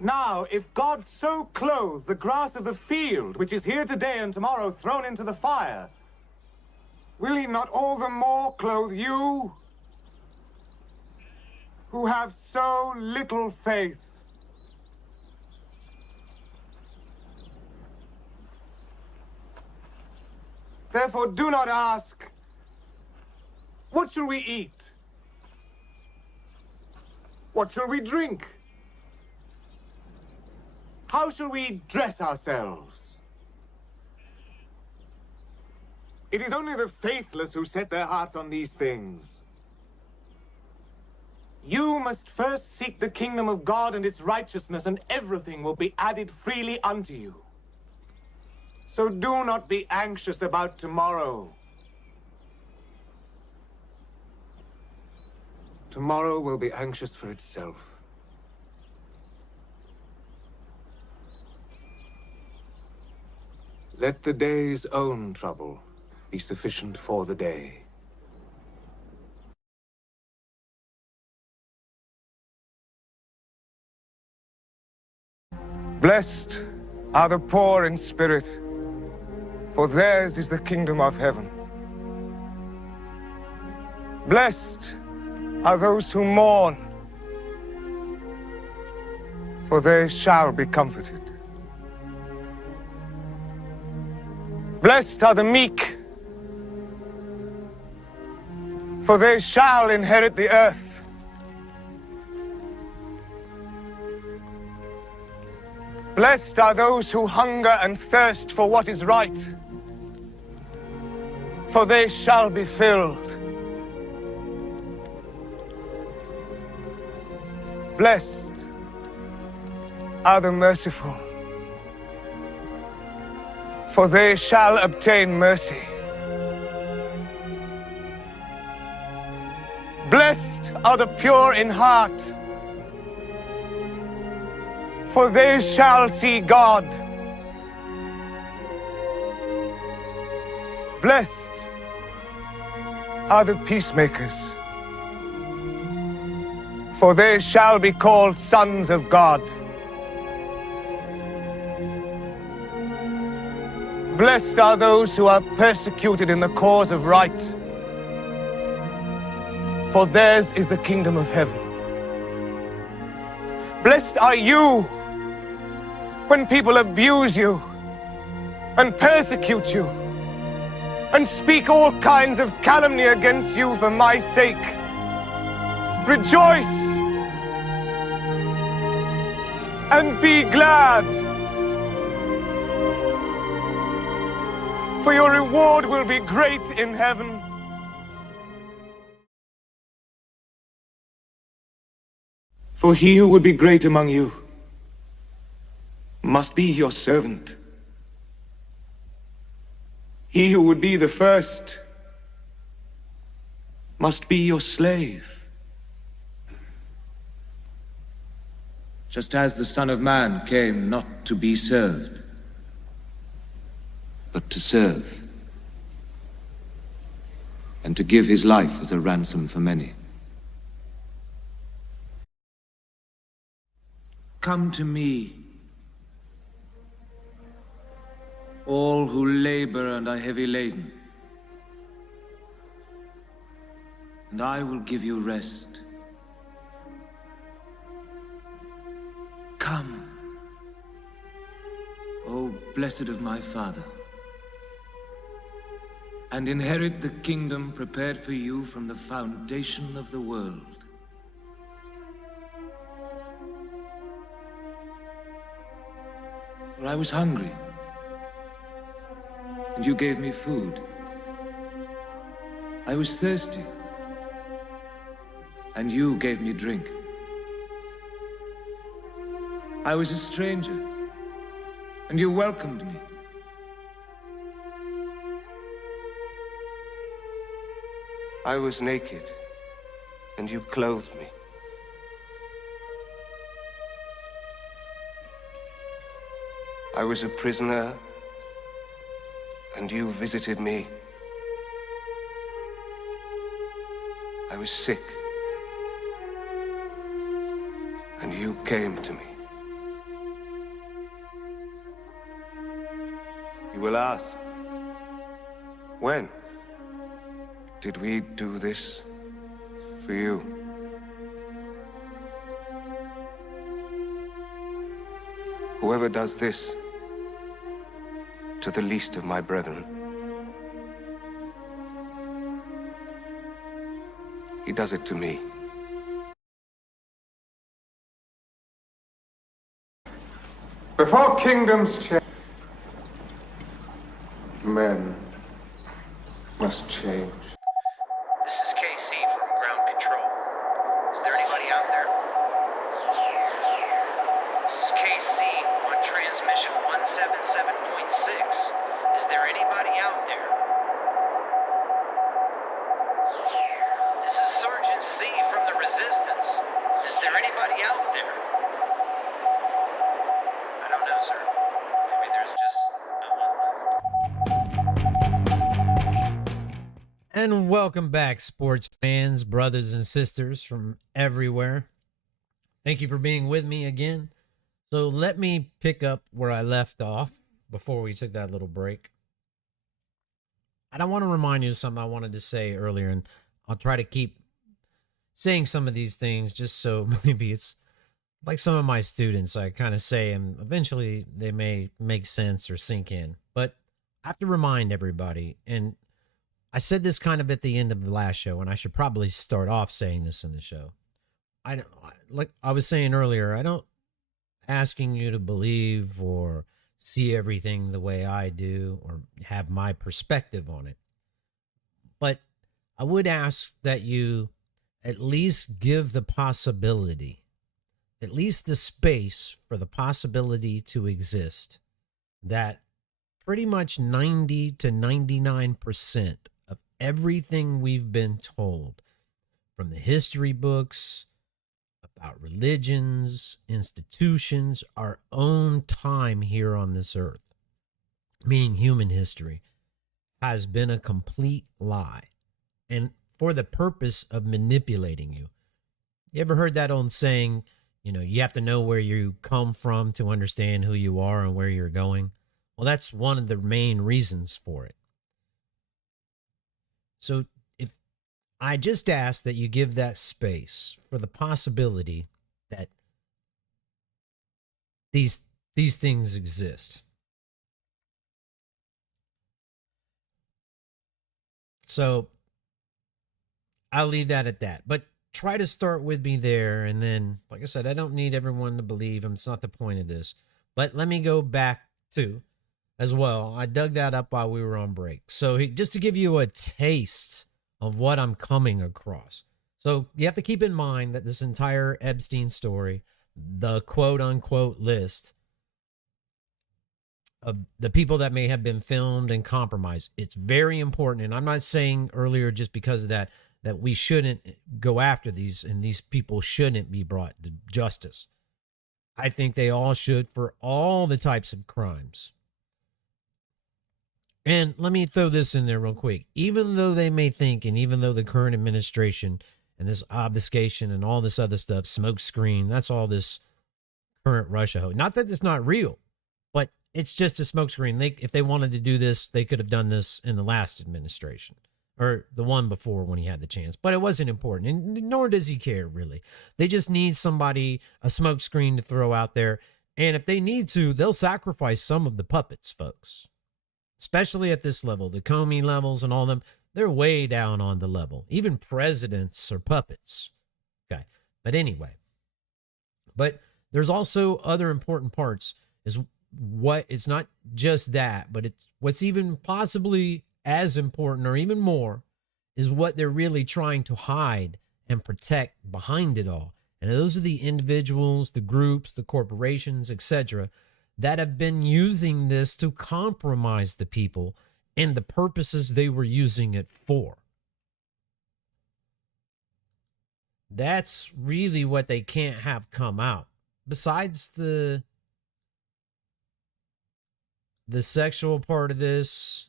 Now, if God so clothes the grass of the field, which is here today and tomorrow thrown into the fire, will He not all the more clothe you, who have so little faith? Therefore, do not ask, what shall we eat? What shall we drink? How shall we dress ourselves? It is only the faithless who set their hearts on these things. You must first seek the kingdom of God and its righteousness, and everything will be added freely unto you. So do not be anxious about tomorrow. Tomorrow will be anxious for itself. Let the day's own trouble be sufficient for the day. Blessed are the poor in spirit, for theirs is the kingdom of heaven. Blessed are those who mourn, for they shall be comforted. Blessed are the meek, for they shall inherit the earth. Blessed are those who hunger and thirst for what is right, for they shall be filled. Blessed are the merciful, for they shall obtain mercy. Blessed are the pure in heart, for they shall see God. Blessed are the peacemakers, for they shall be called sons of God. Blessed are those who are persecuted in the cause of right, for theirs is the kingdom of heaven. Blessed are you when people abuse you and persecute you and speak all kinds of calumny against you for my sake. Rejoice and be glad, for your reward will be great in heaven. For he who would be great among you must be your servant. He who would be the first must be your slave. Just as the Son of Man came not to be served, but to serve, and to give his life as a ransom for many. Come to me, all who labor and are heavy laden, and I will give you rest. Come, O blessed of my Father, and inherit the kingdom prepared for you from the foundation of the world. For I was hungry, and you gave me food. I was thirsty, and you gave me drink. I was a stranger, and you welcomed me. I was naked, and you clothed me. I was a prisoner, and you visited me. I was sick, and you came to me. You will ask, when did we do this for you? Whoever does this to the least of my brethren, he does it to me. Before kingdoms change, men must change. This is KC from ground control. Is there anybody out there? This is KC on transmission 177.6. Is there anybody out there? This is Sergeant C from the Resistance. Is there anybody out there? I don't know, sir. Maybe there's just no one left. And welcome back, sports fans, brothers and sisters from everywhere. Thank you for being with me again. So let me pick up where I left off before we took that little break. And I want to remind you of something I wanted to say earlier, and I'll try to keep saying some of these things just so maybe it's like some of my students I kind of say, and eventually they may make sense or sink in. But I have to remind everybody, and I said this kind of at the end of the last show, and I should probably start off saying this in the show. Like I was saying earlier, I don't asking you to believe or see everything the way I do or have my perspective on it. But I would ask that you at least give the possibility, at least the space for the possibility to exist, that pretty much 90 to 99% of everything we've been told from the history books, about religions, institutions, our own time here on this earth, meaning human history, has been a complete lie, and for the purpose of manipulating you. You ever heard that old saying, you have to know where you come from to understand who you are and where you're going? Well, that's one of the main reasons for it. So if I just ask that you give that space for the possibility that these things exist. So I'll leave that at that. But try to start with me there. And then, like I said, I don't need everyone to believe him. It's not the point of this. But let me go back to, as well, I dug that up while we were on break. So just to give you a taste of what I'm coming across. So you have to keep in mind that this entire Epstein story, the quote-unquote list of the people that may have been filmed and compromised, it's very important. And I'm not saying earlier just because of that that we shouldn't go after these, and these people shouldn't be brought to justice. I think they all should for all the types of crimes. And let me throw this in there real quick. Even though they may think, and even though the current administration and this obfuscation and all this other stuff, smoke screen, that's all this current Russia hoax. Not that it's not real, but it's just a smoke screen. If they wanted to do this, they could have done this in the last administration or the one before when he had the chance. But it wasn't important, and nor does he care, really. They just need somebody, a smoke screen to throw out there. And if they need to, they'll sacrifice some of the puppets, folks. Especially at this level, the Comey levels and all them, they're way down on the level. Even presidents are puppets. Okay. But anyway, but there's also other important parts. Is what it's not just that, but it's what's even possibly as important or even more is what they're really trying to hide and protect behind it all. And those are the individuals, the groups, the corporations, etc., that have been using this to compromise the people and the purposes they were using it for. That's really what they can't have come out. Besides the sexual part of this.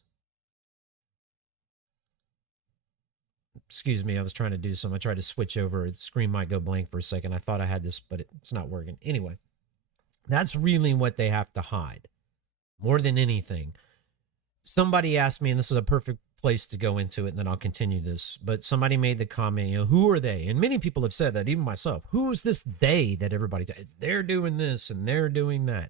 Excuse me, I was trying to do something. I tried to switch over. The screen might go blank for a second. I thought I had this, but it's not working. Anyway. That's really what they have to hide, more than anything. Somebody asked me, and this is a perfect place to go into it, and then I'll continue this, but somebody made the comment, who are they? And many people have said that, even myself. Who is this they that everybody, they're doing this and they're doing that?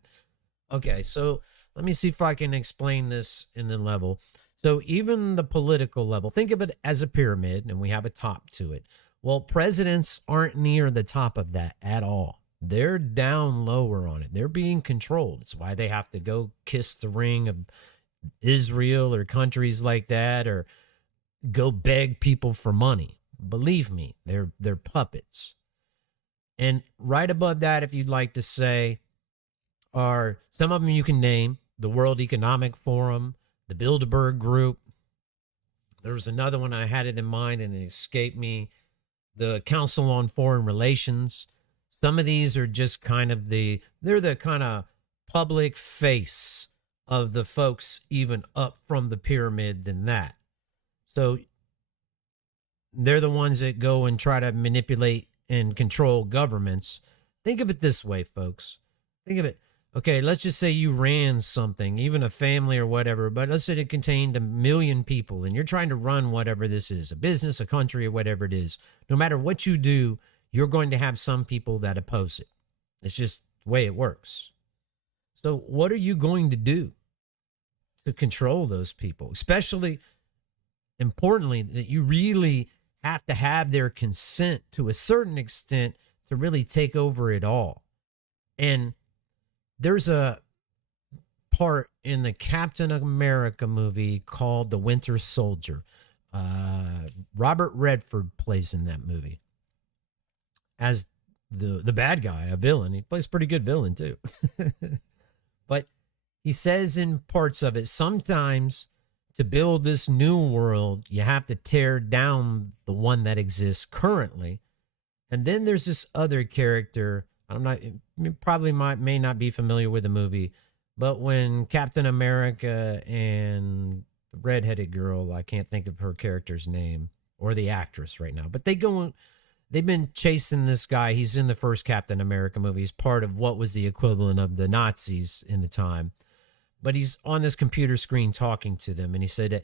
Okay, so let me see if I can explain this in the level. So even the political level, think of it as a pyramid, and we have a top to it. Well, presidents aren't near the top of that at all. They're down lower on it. They're being controlled. It's why they have to go kiss the ring of Israel or countries like that, or go beg people for money. Believe me, they're puppets. And right above that, if you'd like to say, are some of them you can name: the World Economic Forum, the Bilderberg Group. There was another one I had it in mind and it escaped me. The Council on Foreign Relations. Some of these are just kind of they're the kind of public face of the folks even up from the pyramid than that. So they're the ones that go and try to manipulate and control governments. Think of it this way, folks. Think of it. Okay, let's just say you ran something, even a family or whatever, but let's say it contained 1 million people and you're trying to run whatever this is, a business, a country, or whatever it is. No matter what you do, you're going to have some people that oppose it. It's just the way it works. So what are you going to do to control those people? Especially, importantly, that you really have to have their consent to a certain extent to really take over it all. And there's a part in the Captain America movie called The Winter Soldier. Robert Redford plays in that movie as the bad guy, a villain. He plays a pretty good villain too. But he says in parts of it, sometimes to build this new world, you have to tear down the one that exists currently. And then there's this other character. May not be familiar with the movie, but when Captain America and the redheaded girl, I can't think of her character's name or the actress right now, but they've been chasing this guy. He's in the first Captain America movie. He's part of what was the equivalent of the Nazis in the time. But he's on this computer screen talking to them. And he said that,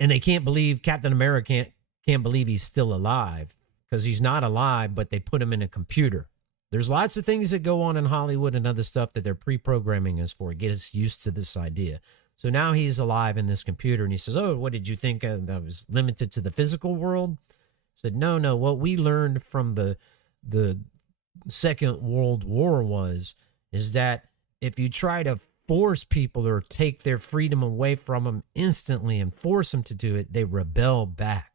and they can't believe, Captain America can't believe he's still alive, because he's not alive, but they put him in a computer. There's lots of things that go on in Hollywood and other stuff that they're pre-programming us for. Get us used to this idea. So now he's alive in this computer, and he says, "Oh, what did you think that was limited to the physical world?" Said, no, what we learned from the Second World War is that if you try to force people or take their freedom away from them instantly and force them to do it, they rebel back.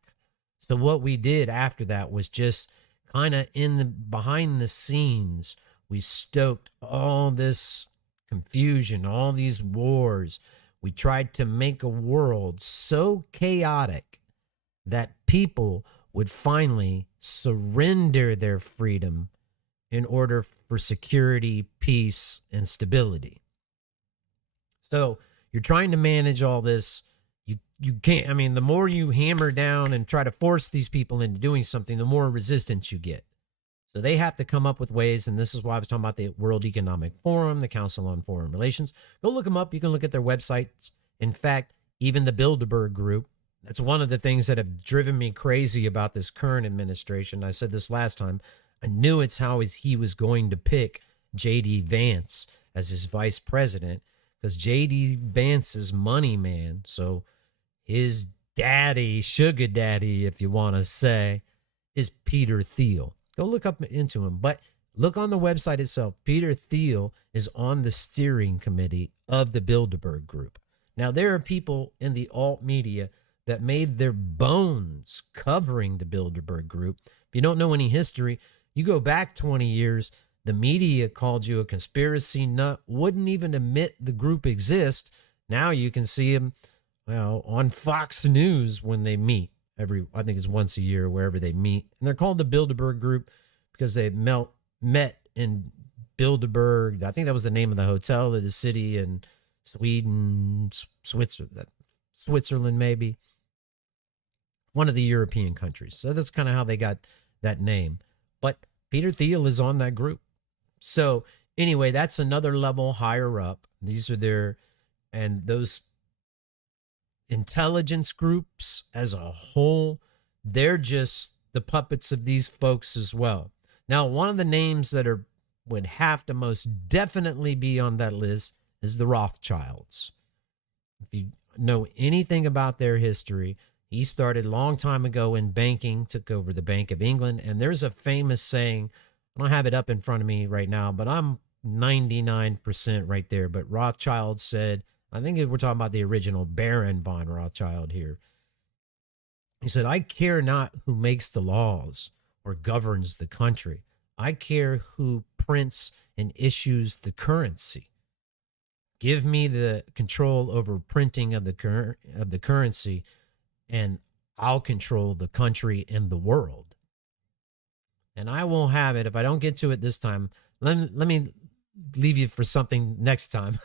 So what we did after that was just kind of behind the scenes, we stoked all this confusion, all these wars. We tried to make a world so chaotic that people would finally surrender their freedom in order for security, peace, and stability. So you're trying to manage all this. You can't, I mean, the more you hammer down and try to force these people into doing something, the more resistance you get. So they have to come up with ways, and this is why I was talking about the World Economic Forum, the Council on Foreign Relations. Go look them up. You can look at their websites. In fact, even the Bilderberg Group, that's one of the things that have driven me crazy about this current administration. I said this last time. I knew it's how he was going to pick J.D. Vance as his vice president, because J.D. Vance is money man. So his daddy, sugar daddy, if you want to say, is Peter Thiel. Go look up into him. But look on the website itself. Peter Thiel is on the steering committee of the Bilderberg Group. Now, there are people in the alt media that made their bones covering the Bilderberg Group. If you don't know any history, you go back 20 years, the media called you a conspiracy nut, wouldn't even admit the group exists. Now you can see them, well, on Fox News when they meet I think it's once a year, wherever they meet. And they're called the Bilderberg Group because they met in Bilderberg. I think that was the name of the hotel of the city in Sweden, Switzerland, maybe. One of the European countries. So that's kind of how they got that name. But Peter Thiel is on that group. So anyway, that's another level higher up. These are those intelligence groups as a whole, they're just the puppets of these folks as well. Now, one of the names that would have to most definitely be on that list is the Rothschilds. If you know anything about their history, he started a long time ago in banking, took over the Bank of England, and there's a famous saying, I don't have it up in front of me right now, but I'm 99% right there. But Rothschild said, I think we're talking about the original Baron von Rothschild here. He said, I care not who makes the laws or governs the country. I care who prints and issues the currency. Give me the control over printing of the currency, and I'll control the country and the world. And I won't have it. If I don't get to it this time, let me leave you for something next time.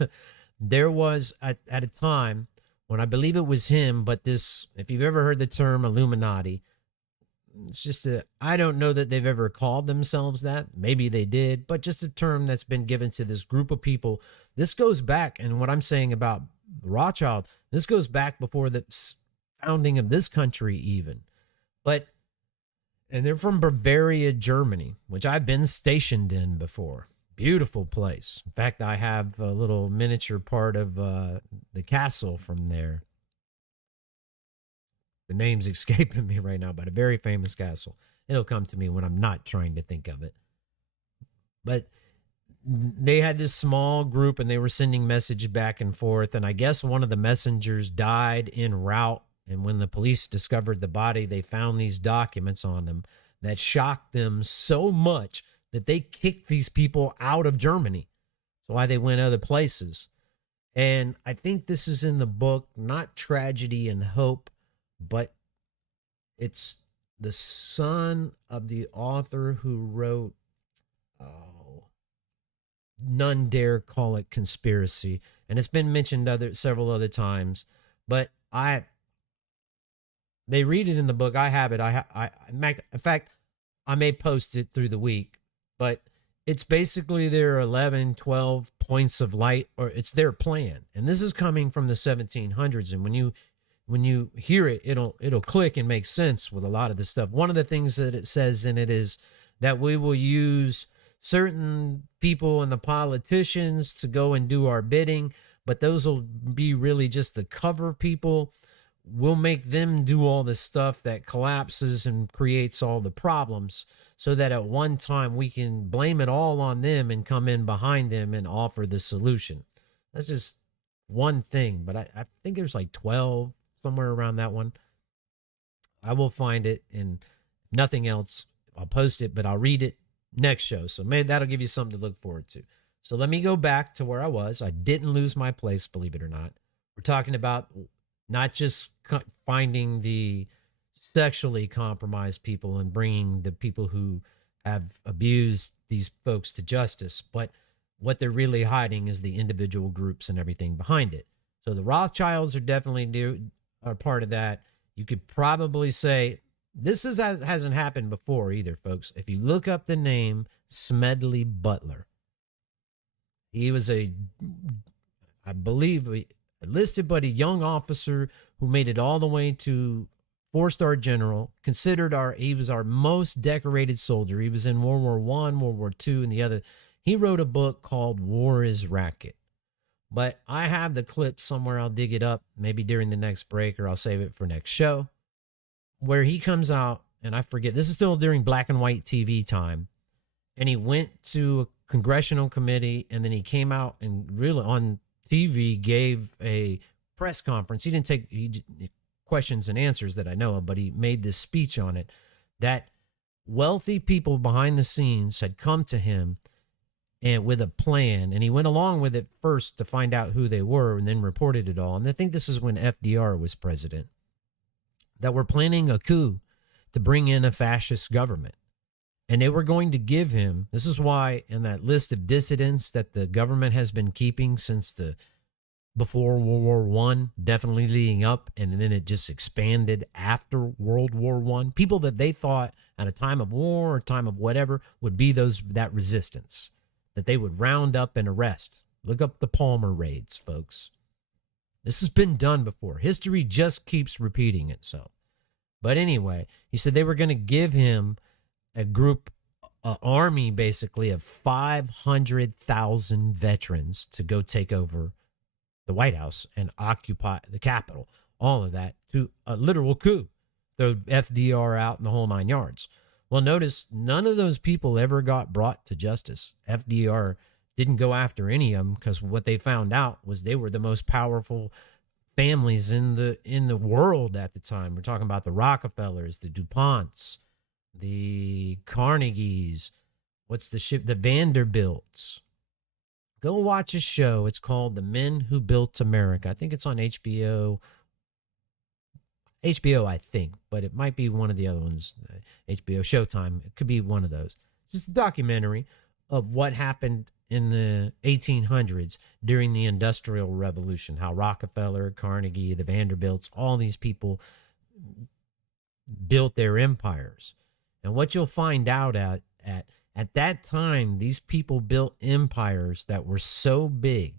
There was at a time when I believe it was him, but this, if you've ever heard the term Illuminati, it's just I don't know that they've ever called themselves that. Maybe they did, but just a term that's been given to this group of people. This goes back, and what I'm saying about Rothschild, this goes back before the founding of this country even. And they're from Bavaria, Germany, which I've been stationed in before. Beautiful place. In fact, I have a little miniature part of the castle from there. The name's escaping me right now, but a very famous castle. It'll come to me when I'm not trying to think of it. But they had this small group, and they were sending messages back and forth. And I guess one of the messengers died en route. And when the police discovered the body, they found these documents on him that shocked them so much that they kicked these people out of Germany. So why they went other places. And I think this is in the book, not Tragedy and Hope, but it's the son of the author who wrote, None Dare Call It Conspiracy. And it's been mentioned several other times, but they read it in the book. I have it. In fact, I may post it through the week, but it's basically their 11, 12 points of light, or it's their plan. And this is coming from the 1700s. And when you hear it, it'll click and make sense with a lot of the stuff. One of the things that it says in it is that we will use certain people and the politicians to go and do our bidding, but those will be really just the cover people. We'll make them do all the stuff that collapses and creates all the problems, so that at one time we can blame it all on them and come in behind them and offer the solution. That's just one thing, but I think there's like 12, somewhere around that one. I will find it, and nothing else, I'll post it, but I'll read it next show. So maybe that'll give you something to look forward to. So let me go back to where I was. I didn't lose my place, believe it or not. We're talking about not just finding the sexually compromise people and bringing the people who have abused these folks to justice. But what they're really hiding is the individual groups and everything behind it. So the Rothschilds are definitely are part of that. You could probably say this hasn't happened before either, folks. If you look up the name Smedley Butler, he was I believe, a enlisted but a young officer who made it all the way to 4-star general, he was our most decorated soldier. He was in World War I, World War II, and the other. He wrote a book called War is Racket. But I have the clip somewhere. I'll dig it up maybe during the next break, or I'll save it for next show, where he comes out, and I forget, this is still during black and white TV time, and he went to a congressional committee, and then he came out and really on TV gave a press conference. He didn't take questions and answers that I know of, but he made this speech on it, that wealthy people behind the scenes had come to him and with a plan, and he went along with it first to find out who they were and then reported it all. And I think this is when FDR was president, that were planning a coup to bring in a fascist government. And they were going to give him, this is why in that list of dissidents that the government has been keeping since before World War I, definitely leading up, and then it just expanded after World War I, people that they thought at a time of war or time of whatever would be that resistance, that they would round up and arrest. Look up the Palmer raids, folks. This has been done before. History just keeps repeating itself. But anyway, he said they were going to give him a group, an army basically of 500,000 veterans to go take over the White House and occupy the Capitol. All of that to a literal coup. Throw FDR out in the whole 9 yards. Well, notice none of those people ever got brought to justice. FDR didn't go after any of them because what they found out was they were the most powerful families in the world at the time. We're talking about the Rockefellers, the DuPonts, the Carnegies, the Vanderbilts. Go watch a show. It's called The Men Who Built America. I think it's on HBO. HBO, I think, but it might be one of the other ones. HBO, Showtime. It could be one of those. Just a documentary of what happened in the 1800s during the Industrial Revolution. How Rockefeller, Carnegie, the Vanderbilts, all these people built their empires. And what you'll find out at that time, these people built empires that were so big,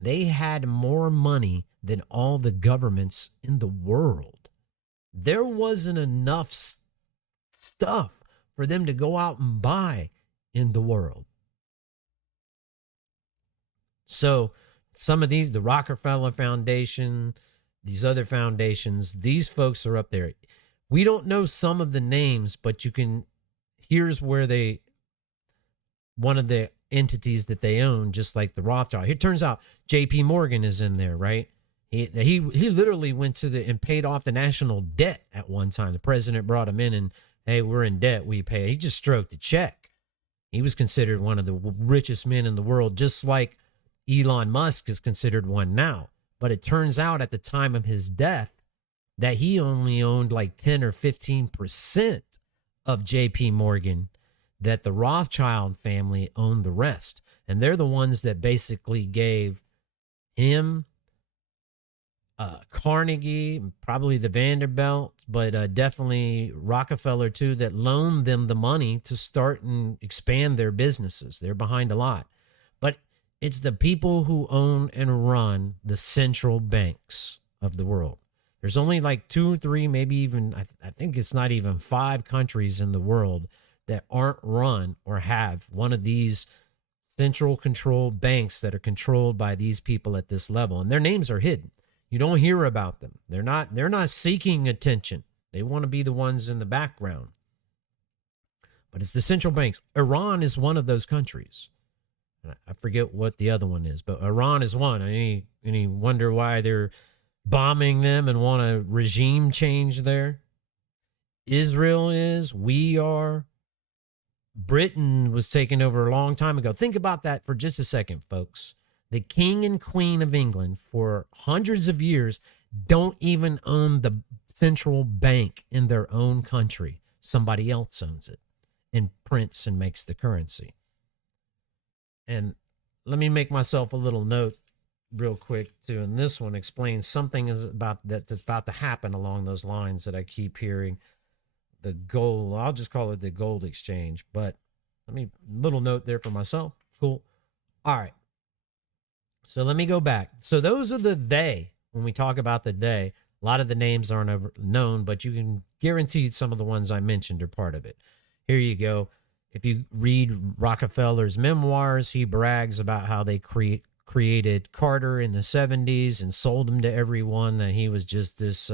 they had more money than all the governments in the world. There wasn't enough stuff for them to go out and buy in the world. So some of these, the Rockefeller Foundation, these other foundations, these folks are up there. We don't know some of the names, but here's where one of the entities that they own, just like the Rothschild. It turns out J.P. Morgan is in there, right? He literally went and paid off the national debt at one time. The president brought him in and, hey, we're in debt. We pay. He just stroked a check. He was considered one of the richest men in the world, just like Elon Musk is considered one now. But it turns out at the time of his death that he only owned like 10 or 15% of J.P. Morgan, that the Rothschild family owned the rest. And they're the ones that basically gave him, Carnegie, probably the Vanderbilt, but definitely Rockefeller too, that loaned them the money to start and expand their businesses. They're behind a lot. But it's the people who own and run the central banks of the world. There's only like 2 or 3, maybe even, I think it's not even 5 countries in the world that aren't run or have one of these central control banks that are controlled by these people at this level. And their names are hidden. You don't hear about them. They're not seeking attention. They want to be the ones in the background. But it's the central banks. Iran is one of those countries. I forget what the other one is, but Iran is one. Any wonder why they're bombing them and want a regime change there? Israel is. We are. Britain was taken over a long time ago. Think about that for just a second, folks. The king and queen of England for hundreds of years don't even own the central bank in their own country. Somebody else owns it and prints and makes the currency. And let me make myself a little note real quick too. And this one explains something is about that's about to happen along those lines that I keep hearing. The gold, I'll just call it the gold exchange. But let me little note there for myself. Cool. All right. So let me go back. So those are the they. When we talk about the they, a lot of the names aren't known, but you can guarantee some of the ones I mentioned are part of it. Here you go. If you read Rockefeller's memoirs, he brags about how they created Carter in the 70s and sold him to everyone, that he was just this,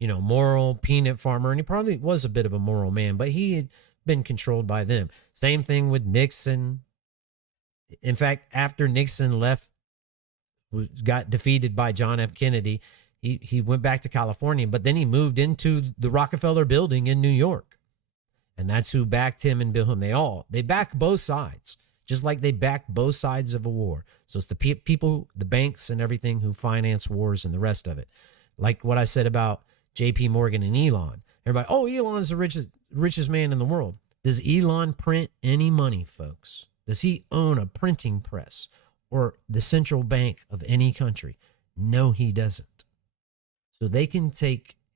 moral peanut farmer. And he probably was a bit of a moral man, but he had been controlled by them. Same thing with Nixon. In fact, after Nixon left, got defeated by John F. Kennedy, he went back to California, but then he moved into the Rockefeller building in New York. And that's who backed him and Bill him. They back both sides, just like they back both sides of a war. So it's the people, the banks and everything who finance wars and the rest of it. Like what I said about JP Morgan and Elon. Everybody, oh, Elon's the richest man in the world. Does Elon print any money, folks? Does he own a printing press or the central bank of any country? No, he doesn't. So they can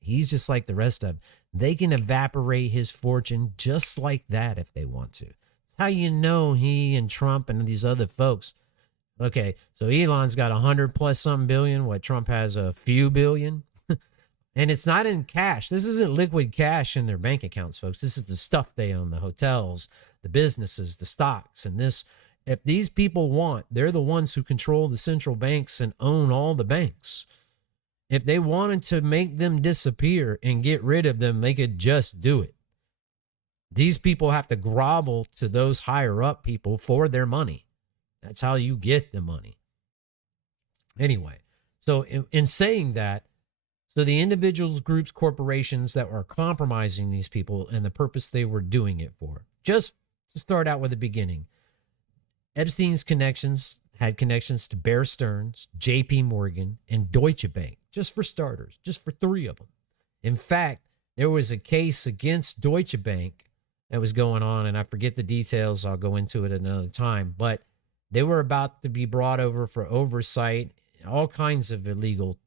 he's just like the rest of them. They can evaporate his fortune just like that if they want to. It's how you know he and Trump and these other folks. Okay, so Elon's got 100+ some billion. What, Trump has a few billion? And it's not in cash. This isn't liquid cash in their bank accounts, folks. This is the stuff they own, the hotels, the businesses, the stocks, and this. If these people want, they're the ones who control the central banks and own all the banks. If they wanted to make them disappear and get rid of them, they could just do it. These people have to grovel to those higher up people for their money. That's how you get the money. Anyway, so in saying that, so the individuals, groups, corporations that are compromising these people and the purpose they were doing it for. Just to start out with the beginning, Epstein's had connections to Bear Stearns, JP Morgan, and Deutsche Bank, just for starters, just for 3 of them. In fact, there was a case against Deutsche Bank that was going on, and I forget the details. I'll go into it another time, but they were about to be brought over for oversight, all kinds of illegal.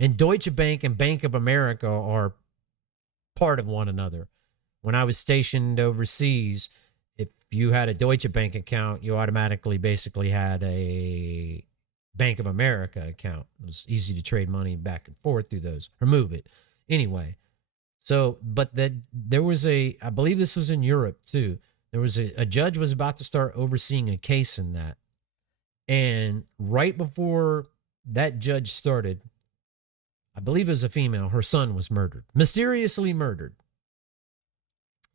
And Deutsche Bank and Bank of America are part of one another. When I was stationed overseas, if you had a Deutsche Bank account, you automatically basically had a Bank of America account. It was easy to trade money back and forth through those or move it. Anyway, so, but there was I believe this was in Europe too. There was a judge was about to start overseeing a case in that. And right before that judge started, I believe it was a female, her son was murdered, mysteriously murdered.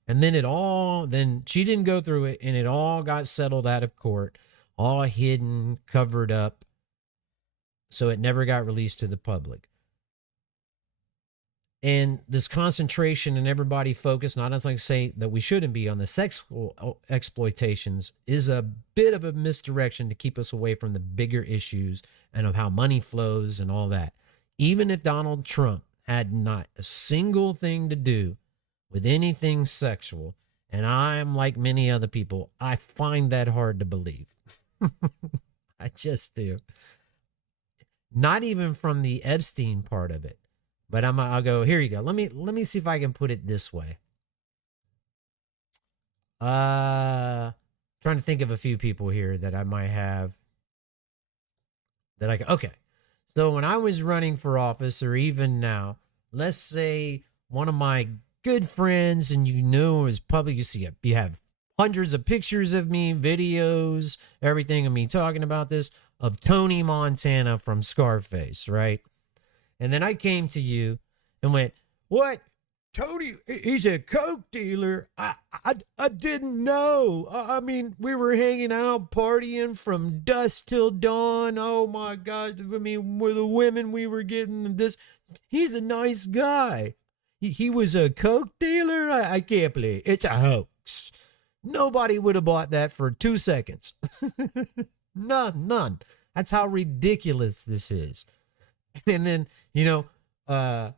And then she didn't go through it, and it all got settled out of court, all hidden, covered up. So it never got released to the public. And this concentration and everybody focused, not as I say that we shouldn't be on the sexual exploitations, is a bit of a misdirection to keep us away from the bigger issues and of how money flows and all that. Even if Donald Trump had not a single thing to do with anything sexual, and I am like many other people, I find that hard to believe. I just do. Not even from the Epstein part of it. But I'll go, here you go. Let me see if I can put it this way. Trying to think of a few people here that I might have okay. So when I was running for office, or even now, let's say one of my good friends, and is public, you have hundreds of pictures of me, videos, everything of me talking about this, of Tony Montana from Scarface, right? And then I came to you and went, what? Tony, he's a coke dealer? I didn't know. I mean, we were hanging out, partying from dusk till dawn. Oh, my God. I mean, with the women we were getting this. He's a nice guy. He was a coke dealer? I can't believe it. It's a hoax. Nobody would have bought that for 2 seconds. None. That's how ridiculous this is. And then, And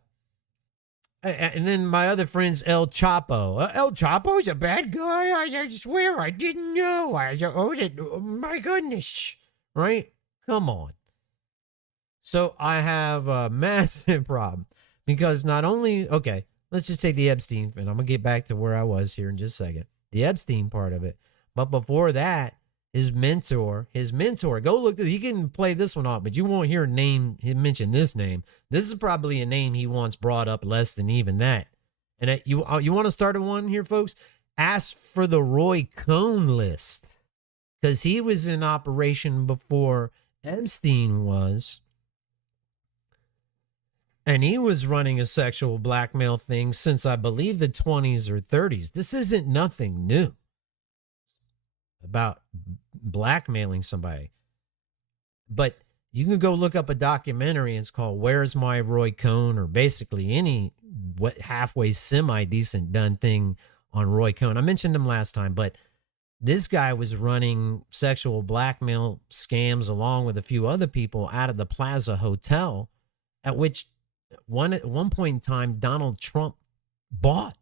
then my other friend's El Chapo. El Chapo's a bad guy. I swear I didn't know. Oh my goodness. Right? Come on. So I have a massive problem because not only, okay, let's just take the Epstein, and I'm going to get back to where I was here in just a second. The Epstein part of it. But before that, his mentor, go look at, you can play this one off, but you won't hear him mention this name. This is probably a name he once brought up less than even that. And you want to start a one here, folks? Ask for the Roy Cohn list, because he was in operation before Epstein was. And he was running a sexual blackmail thing since, I believe, the 20s or 30s. This isn't nothing new about blackmailing somebody. But you can go look up a documentary. It's called Where's My Roy Cohn, or basically any halfway semi-decent done thing on Roy Cohn. I mentioned him last time, but this guy was running sexual blackmail scams along with a few other people out of the Plaza Hotel, at which at one point in time Donald Trump bought.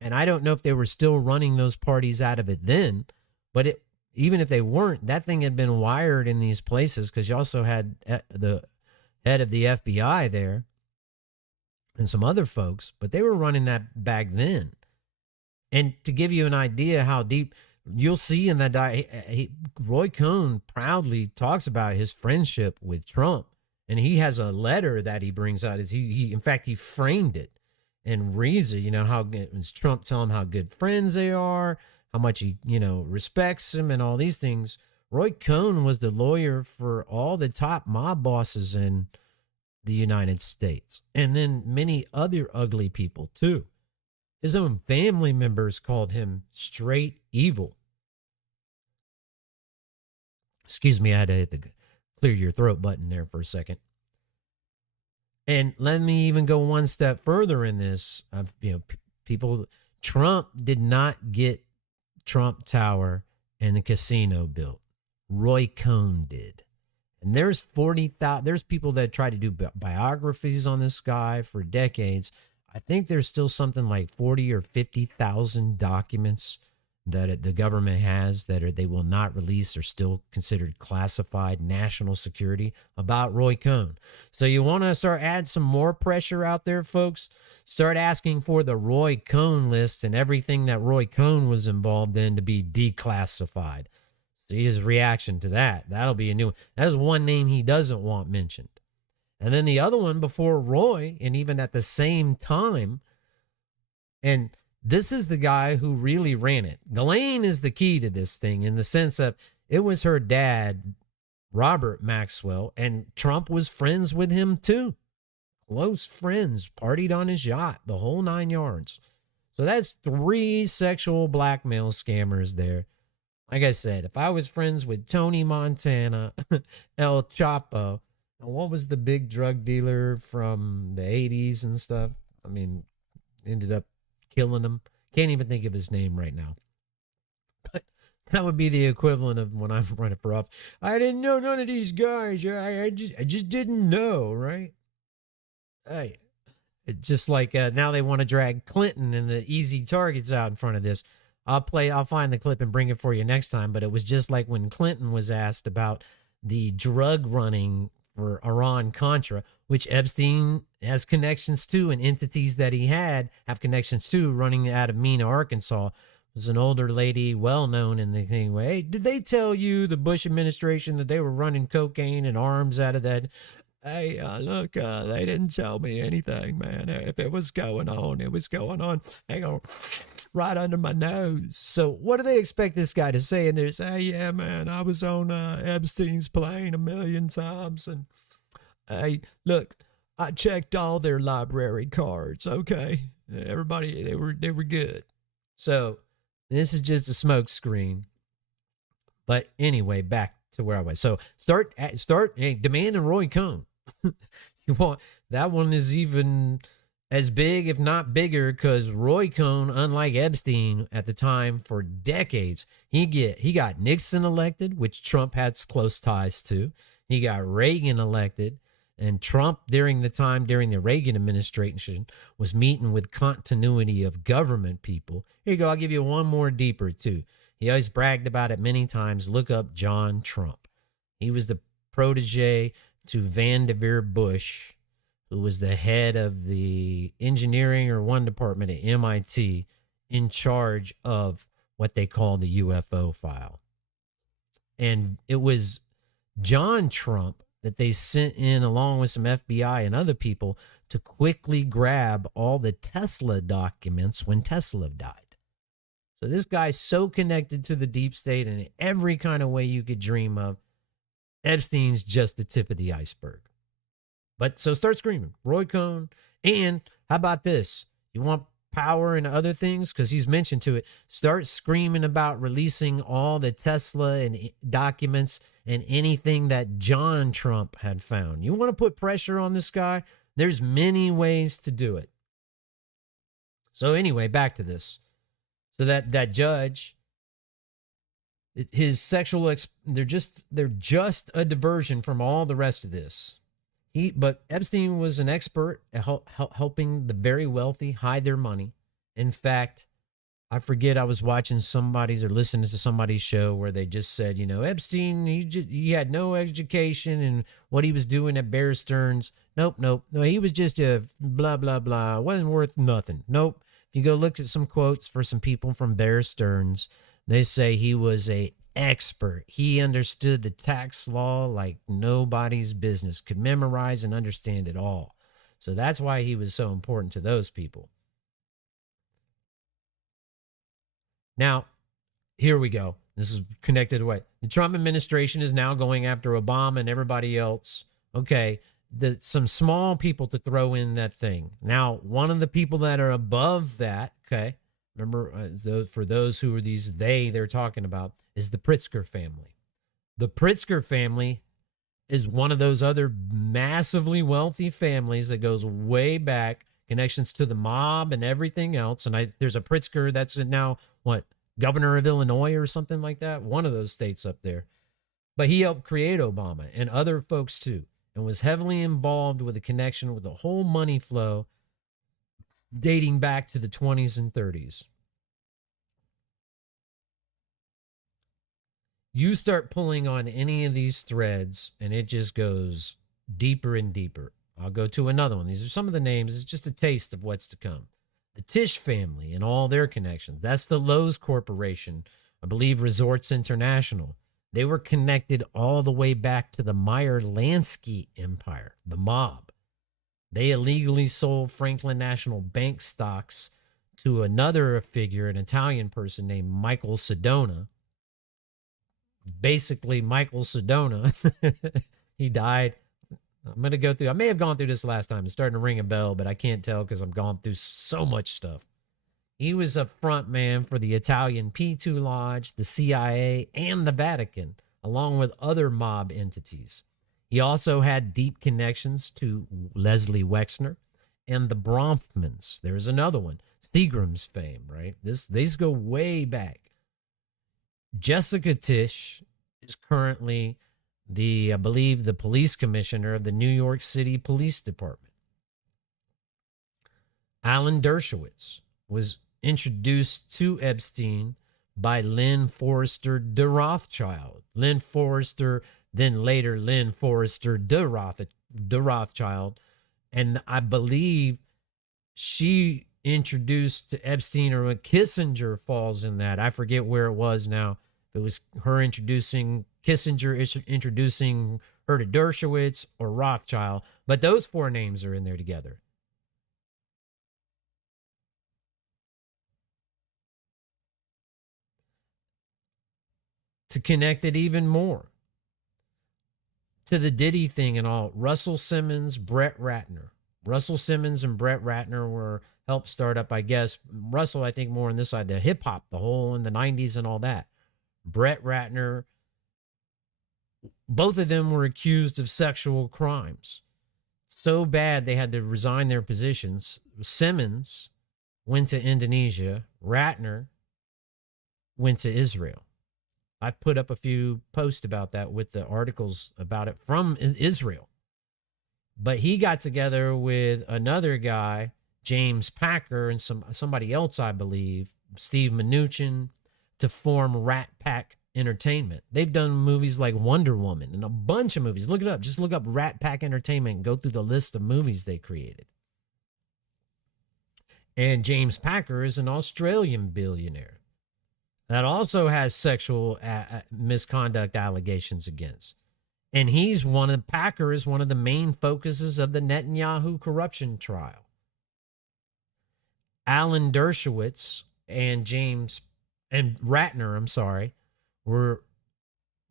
And I don't know if they were still running those parties out of it then, but even if they weren't, that thing had been wired in these places, because you also had the head of the FBI there and some other folks, but they were running that back then. And to give you an idea how deep, you'll see in that Roy Cohn proudly talks about his friendship with Trump, and he has a letter that he brings out. In fact, he framed it and reads it. How Trump tell him how good friends they are, how much he, respects him and all these things. Roy Cohn was the lawyer for all the top mob bosses in the United States, and then many other ugly people too. His own family members called him straight evil. Excuse me, I had to hit the clear your throat button there for a second. And let me even go one step further in this. Trump did not get Trump Tower and the casino built. Roy Cohn did. And there's 40,000. There's people that try to do biographies on this guy for decades. I think there's still something like 40 or 50,000 documents that the government has that they will not release, are still considered classified national security, about Roy Cohn. So you want to start add some more pressure out there, folks? Start asking for the Roy Cohn list and everything that Roy Cohn was involved in to be declassified. See his reaction to that. That'll be a new one. That's one name he doesn't want mentioned. And then the other one before Roy, and even at the same time, and this is the guy who really ran it. Ghislaine is the key to this thing, in the sense of it was her dad, Robert Maxwell, and Trump was friends with him too. Close friends, partied on his yacht, the whole 9 yards. So that's 3 sexual blackmail scammers there. Like I said, if I was friends with Tony Montana, El Chapo, and what was the big drug dealer from the 80s and stuff? I mean, ended up killing him. Can't even think of his name right now. But that would be the equivalent of when I'm running for office. I didn't know none of these guys. I just didn't know, right? Hey, it's just like now they want to drag Clinton and the easy targets out in front of this. I'll find the clip and bring it for you next time. But it was just like when Clinton was asked about the drug running for Iran-Contra, which Epstein has connections to, and entities that he have connections to, running out of Mena, Arkansas. It was an older lady, well-known in the thing. Hey, did they tell you, the Bush administration, that they were running cocaine and arms out of that? Hey, look, they didn't tell me anything, man. If it was going on, it was going on. Hang on, right under my nose. So what do they expect this guy to say in there? Say, yeah, man, I was on Epstein's plane 1,000,000 times, and hey, look, I checked all their library cards. Okay, everybody, they were good. So this is just a smoke screen. But anyway, back to where I was. So start demanding Roy Cohn. You want that one is even as big, if not bigger, because Roy Cohn, unlike Epstein at the time, for decades, he got Nixon elected, which Trump had close ties to. He got Reagan elected, And Trump, during the Reagan administration, was meeting with continuity of government people. Here you go. I'll give you one more deeper, too. He always bragged about it many times. Look up John Trump. He was the protege to Vannevar Bush, who was the head of the engineering or one department at MIT in charge of what they call the UFO file. And it was John Trump that they sent in along with some FBI and other people to quickly grab all the Tesla documents when Tesla died. So this guy's so connected to the deep state in every kind of way you could dream of. Epstein's just the tip of the iceberg. But so start screaming, Roy Cohn. And how about this? You want power and other things? Because he's mentioned to it. Start screaming about releasing all the Tesla and documents and anything that John Trump had found. You want to put pressure on this guy? There's many ways to do it. So anyway, back to this. So that judge, his sexual, they're just a diversion from all the rest of this. But Epstein was an expert at helping the very wealthy hide their money. In fact, I forget, I was watching somebody's or listening to somebody's show where they just said, Epstein, he had no education, and what he was doing at Bear Stearns. Nope. No, he was just a blah, blah, blah. Wasn't worth nothing. Nope. If you go look at some quotes for some people from Bear Stearns, they say he was a expert. He understood the tax law like nobody's business, could memorize and understand it all. So that's why he was so important to those people. Now, here we go. This is connected away. The Trump administration is now going after Obama and everybody else. Okay, some small people to throw in that thing. Now, one of the people that are above that, okay, remember, for those who are they're talking about, is the Pritzker family. The Pritzker family is one of those other massively wealthy families that goes way back, connections to the mob and everything else. And there's a Pritzker that's now, governor of Illinois or something like that, one of those states up there. But he helped create Obama and other folks too, and was heavily involved with the connection with the whole money flow dating back to the 20s and 30s. You start pulling on any of these threads, and it just goes deeper and deeper. I'll go to another one. These are some of the names. It's just a taste of what's to come. The Tisch family and all their connections. That's the Lowe's Corporation, I believe Resorts International. They were connected all the way back to the Meyer-Lansky Empire, the mob. They illegally sold Franklin National Bank stocks to another figure, an Italian person named Michael Sedona. Basically, Michael Sedona, he died. I'm going to go through, I may have gone through this last time. It's starting to ring a bell, but I can't tell because I've gone through so much stuff. He was a front man for the Italian P2 Lodge, the CIA, and the Vatican, along with other mob entities. He also had deep connections to Leslie Wexner and the Bronfmans. There's another one, Seagram's fame, right? These go way back. Jessica Tisch is currently I believe the police commissioner of the New York City Police Department. Alan Dershowitz was introduced to Epstein by Lynn Forrester de Rothschild. Lynn Forrester, then later Lynn Forrester de Rothschild. And I believe she introduced to Epstein, or Kissinger falls in that. I forget where it was now. It was her introducing Kissinger, introducing her to Dershowitz or Rothschild. But those four names are in there together. To connect it even more to the Diddy thing and all, Russell Simmons, Brett Ratner. Russell Simmons and Brett Ratner were helped start up, I guess. Russell, I think, more on this side, the hip hop, the whole in the 90s and all that. Brett Ratner, both of them were accused of sexual crimes. So bad they had to resign their positions. Simmons went to Indonesia. Ratner went to Israel. I put up a few posts about that with the articles about it from Israel. But he got together with another guy, James Packer, and somebody else, I believe, Steve Mnuchin, to form Rat Pack Entertainment. They've done movies like Wonder Woman and a bunch of movies. Look it up. Just look up Rat Pack Entertainment and go through the list of movies they created. And James Packer is an Australian billionaire that also has sexual misconduct allegations against. And Packer is one of the main focuses of the Netanyahu corruption trial. Alan Dershowitz and Ratner, were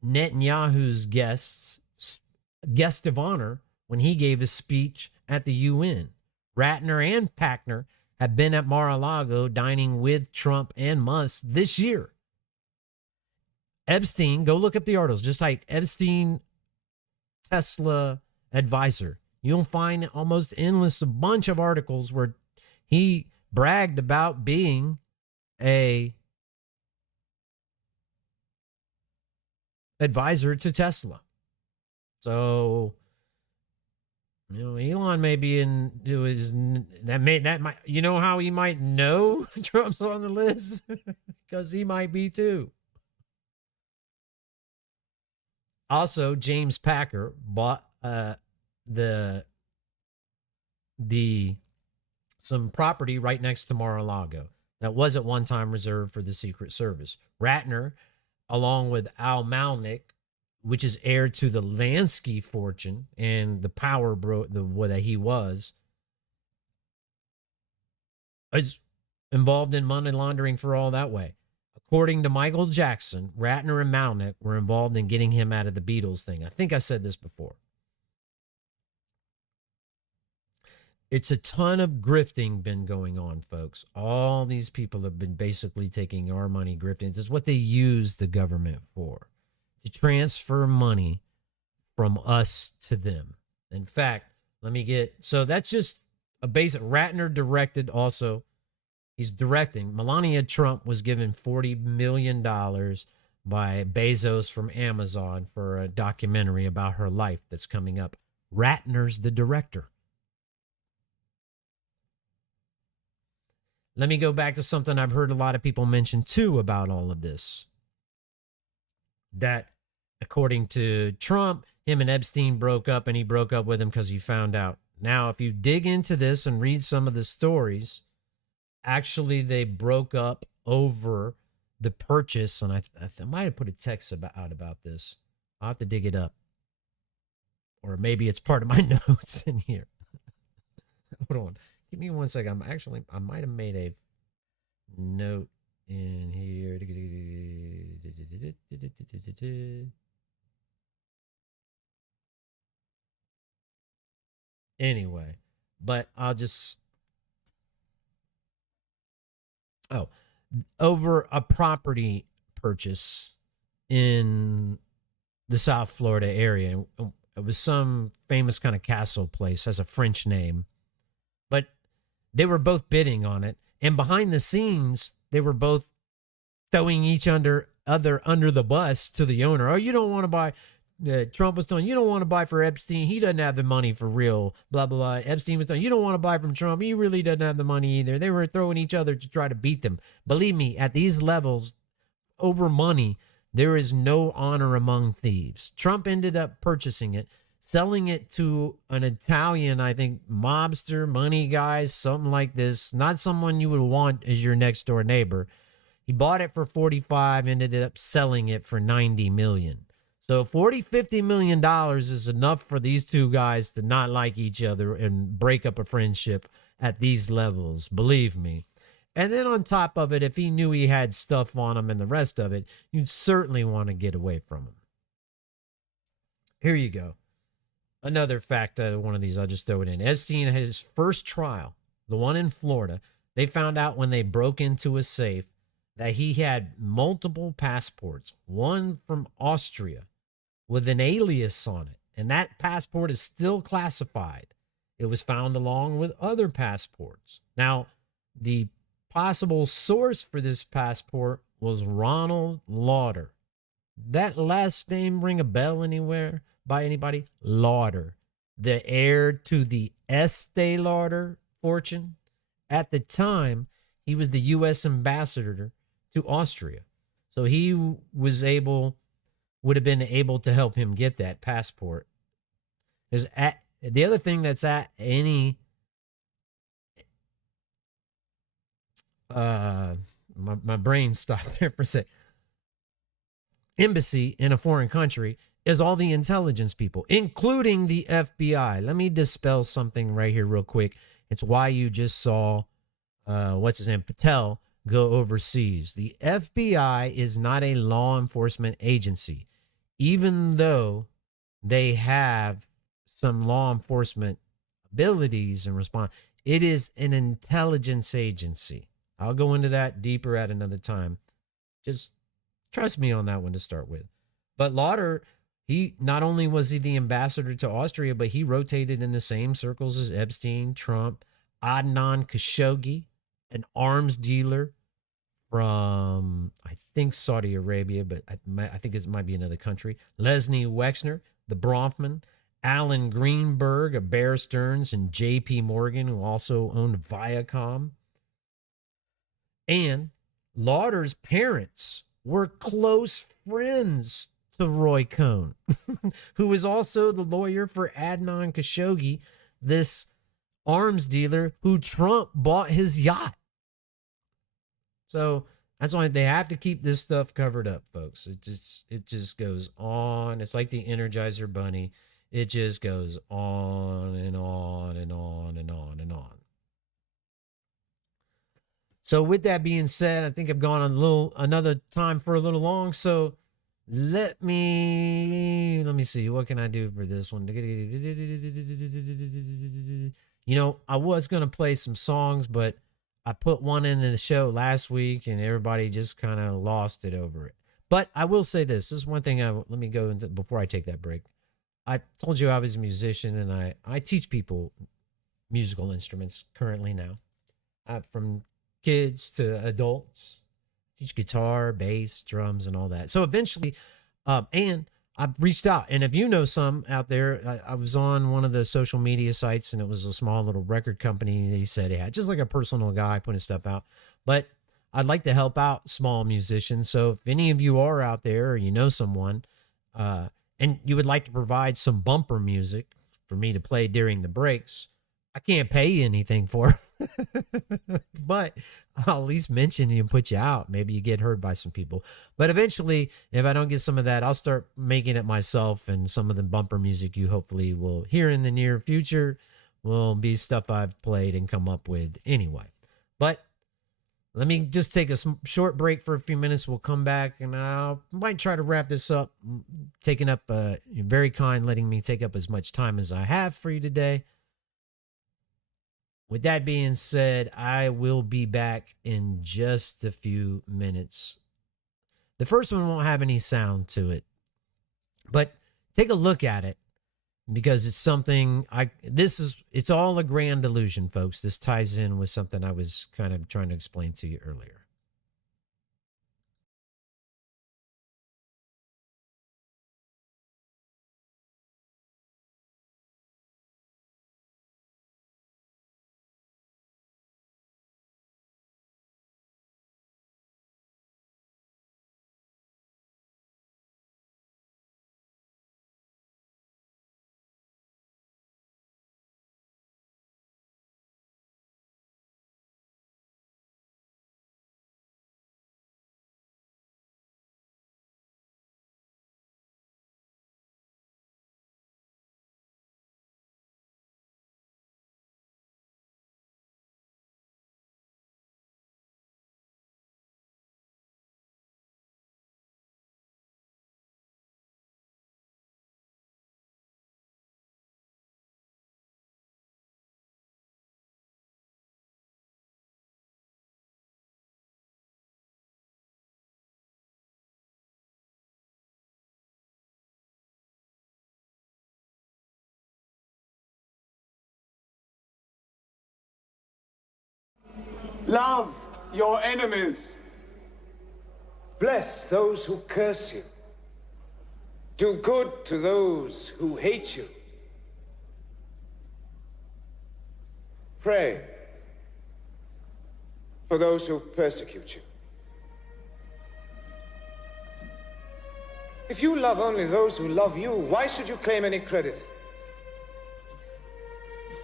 Netanyahu's guest of honor when he gave his speech at the UN. Ratner and Packner have been at Mar-a-Lago dining with Trump and Musk this year. Epstein, go look up the articles. Just type Epstein Tesla advisor. You'll find almost endless a bunch of articles where he bragged about being a advisor to Tesla. So, Elon may be into his you know how he might know Trump's on the list? Because he might be too. Also, James Packer bought some property right next to Mar-a-Lago that was at one time reserved for the Secret Service. Ratner, along with Al Malnick, which is heir to the Lansky fortune and the power that he was, is involved in money laundering for all that way. According to Michael Jackson, Ratner and Malnick were involved in getting him out of the Beatles thing. I think I said this before. It's a ton of grifting been going on, folks. All these people have been basically taking our money, grifting. This is what they use the government for, to transfer money from us to them. In fact, so that's just a basic. Ratner directed also. He's directing. Melania Trump was given $40 million by Bezos from Amazon for a documentary about her life that's coming up. Ratner's the director. Let me go back to something I've heard a lot of people mention too about all of this. That according to Trump, him and Epstein broke up, and he broke up with him because he found out. Now, if you dig into this and read some of the stories, actually they broke up over the purchase, and I might have put a text out about this. I'll have to dig it up. Or maybe it's part of my notes in here. Hold on. Give me 1 second. I might have made a note in here. Anyway, but I'll just... over a property purchase in the South Florida area. It was some famous kind of castle place, has a French name. But they were both bidding on it. And behind the scenes, they were both throwing each other under the bus to the owner. Oh, you don't want to buy... Trump was telling you don't want to buy for Epstein. He doesn't have the money for real. Blah, blah, blah. Epstein was telling you don't want to buy from Trump. He really doesn't have the money either. They were throwing each other to try to beat them. Believe me, at these levels, over money, there is no honor among thieves. Trump ended up purchasing it, selling it to an Italian, I think, mobster, money guy, something like this. Not someone you would want as your next door neighbor. He bought it for 45, ended up selling it for 90 million. So $50 million is enough for these two guys to not like each other and break up a friendship at these levels, believe me. And then on top of it, if he knew he had stuff on him and the rest of it, you'd certainly want to get away from him. Here you go. Another fact, one of these, I'll just throw it in. Epstein, his first trial, the one in Florida, they found out when they broke into a safe that he had multiple passports, one from Austria, with an alias on it, and that passport is still classified. It was found along with other passports. Now, the possible source for this passport was Ronald Lauder. That last name ring a bell anywhere by anybody? Lauder. the heir to the Estee Lauder fortune. At the time, he was the U.S. ambassador to Austria. So he would have been able to help him get that passport. The other thing that's at any my brain stopped there for a sec. Embassy in a foreign country is all the intelligence people, including the FBI. Let me dispel something right here real quick. It's why you just saw what's his name, Patel, go overseas. The FBI is not a law enforcement agency, even though they have some law enforcement abilities and response. It is an intelligence agency. I'll go into that deeper at another time. Just trust me on that one to start with. But Lauder, he not only was he the ambassador to Austria, but he rotated in the same circles as Epstein, Trump, Adnan Khashoggi, an arms dealer from, I think, Saudi Arabia, but I think it might be another country. Leslie Wexner, the Bronfman, Alan Greenberg of Bear Stearns, and J.P. Morgan, who also owned Viacom. And Lauder's parents were close friends to Roy Cohn, who was also the lawyer for Adnan Khashoggi, this arms dealer who Trump bought his yacht. So that's why they have to keep this stuff covered up, folks. It just goes on. It's like the Energizer Bunny. It just goes on and on and on and on and on. So with that being said, I think I've gone on another time for a little long. So let me see. What can I do for this one? You know, I was going to play some songs, but I put one in the show last week and everybody just kind of lost it over it. But I will say this. This is one thing let me go into before I take that break. I told you I was a musician and I teach people musical instruments currently now. From kids to adults, teach guitar, bass, drums, and all that. So eventually, and I've reached out. And if you know some out there, I was on one of the social media sites and it was a small little record company. They said, yeah, just like a personal guy putting stuff out. But I'd like to help out small musicians. So if any of you are out there or you know someone, and you would like to provide some bumper music for me to play during the breaks, I can't pay you anything for it, but I'll at least mention you and put you out. Maybe you get heard by some people. But eventually, if I don't get some of that, I'll start making it myself, and some of the bumper music you hopefully will hear in the near future will be stuff I've played and come up with anyway. But let me just take a short break for a few minutes. We'll come back, and I might try to wrap this up, taking up, you're very kind, letting me take up as much time as I have for you today. With that being said, I will be back in just a few minutes. The first one won't have any sound to it, but take a look at it because it's something it's all a grand illusion, folks. This ties in with something I was kind of trying to explain to you earlier. Love your enemies. Bless those who curse you. Do good to those who hate you. Pray for those who persecute you. If you love only those who love you, why should you claim any credit?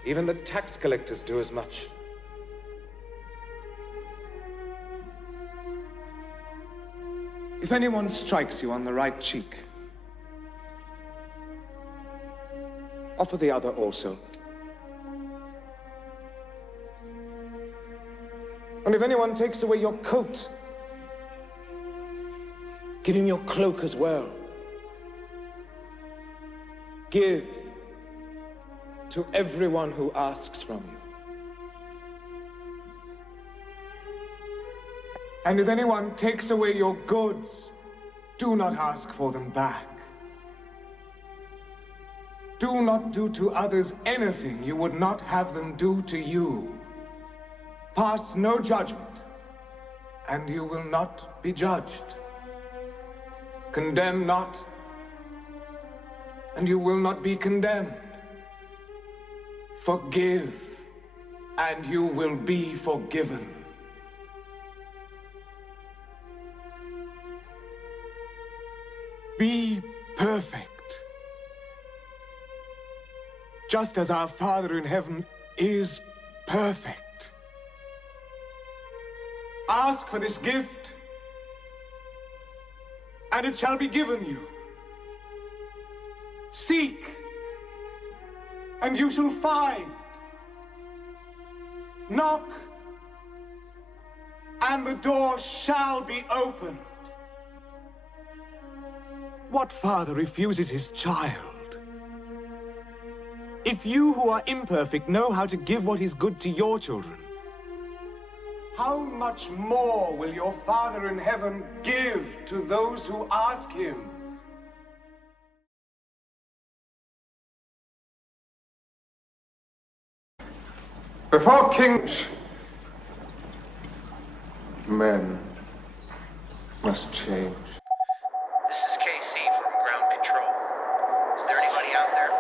Even the tax collectors do as much. If anyone strikes you on the right cheek, offer the other also. And if anyone takes away your coat, give him your cloak as well. Give to everyone who asks from you. And if anyone takes away your goods, do not ask for them back. Do not do to others anything you would not have them do to you. Pass no judgment, and you will not be judged. Condemn not, and you will not be condemned. Forgive, and you will be forgiven. Be perfect, just as our Father in heaven is perfect. Ask for this gift, and it shall be given you. Seek, and you shall find. Knock, and the door shall be opened. What father refuses his child? If you who are imperfect know how to give what is good to your children, how much more will your Father in heaven give to those who ask him? Before kings, men must change. This is KC from ground control. Is there anybody out there?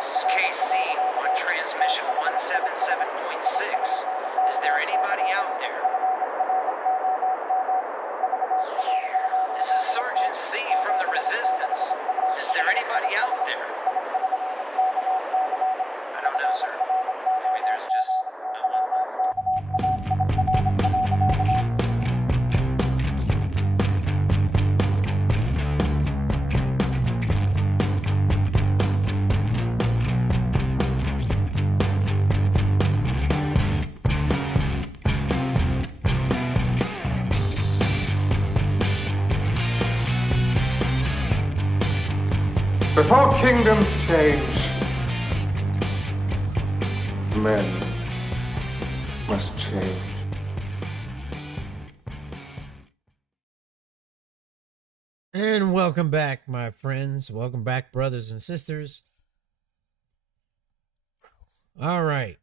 This is KC on transmission 177.6. Is there anybody out there? This is Sergeant C from the Resistance. Is there anybody out there? I don't know, sir. Maybe there's just no one left. Before kingdoms change, men must change. And welcome back, my friends. Welcome back, brothers and sisters. All right.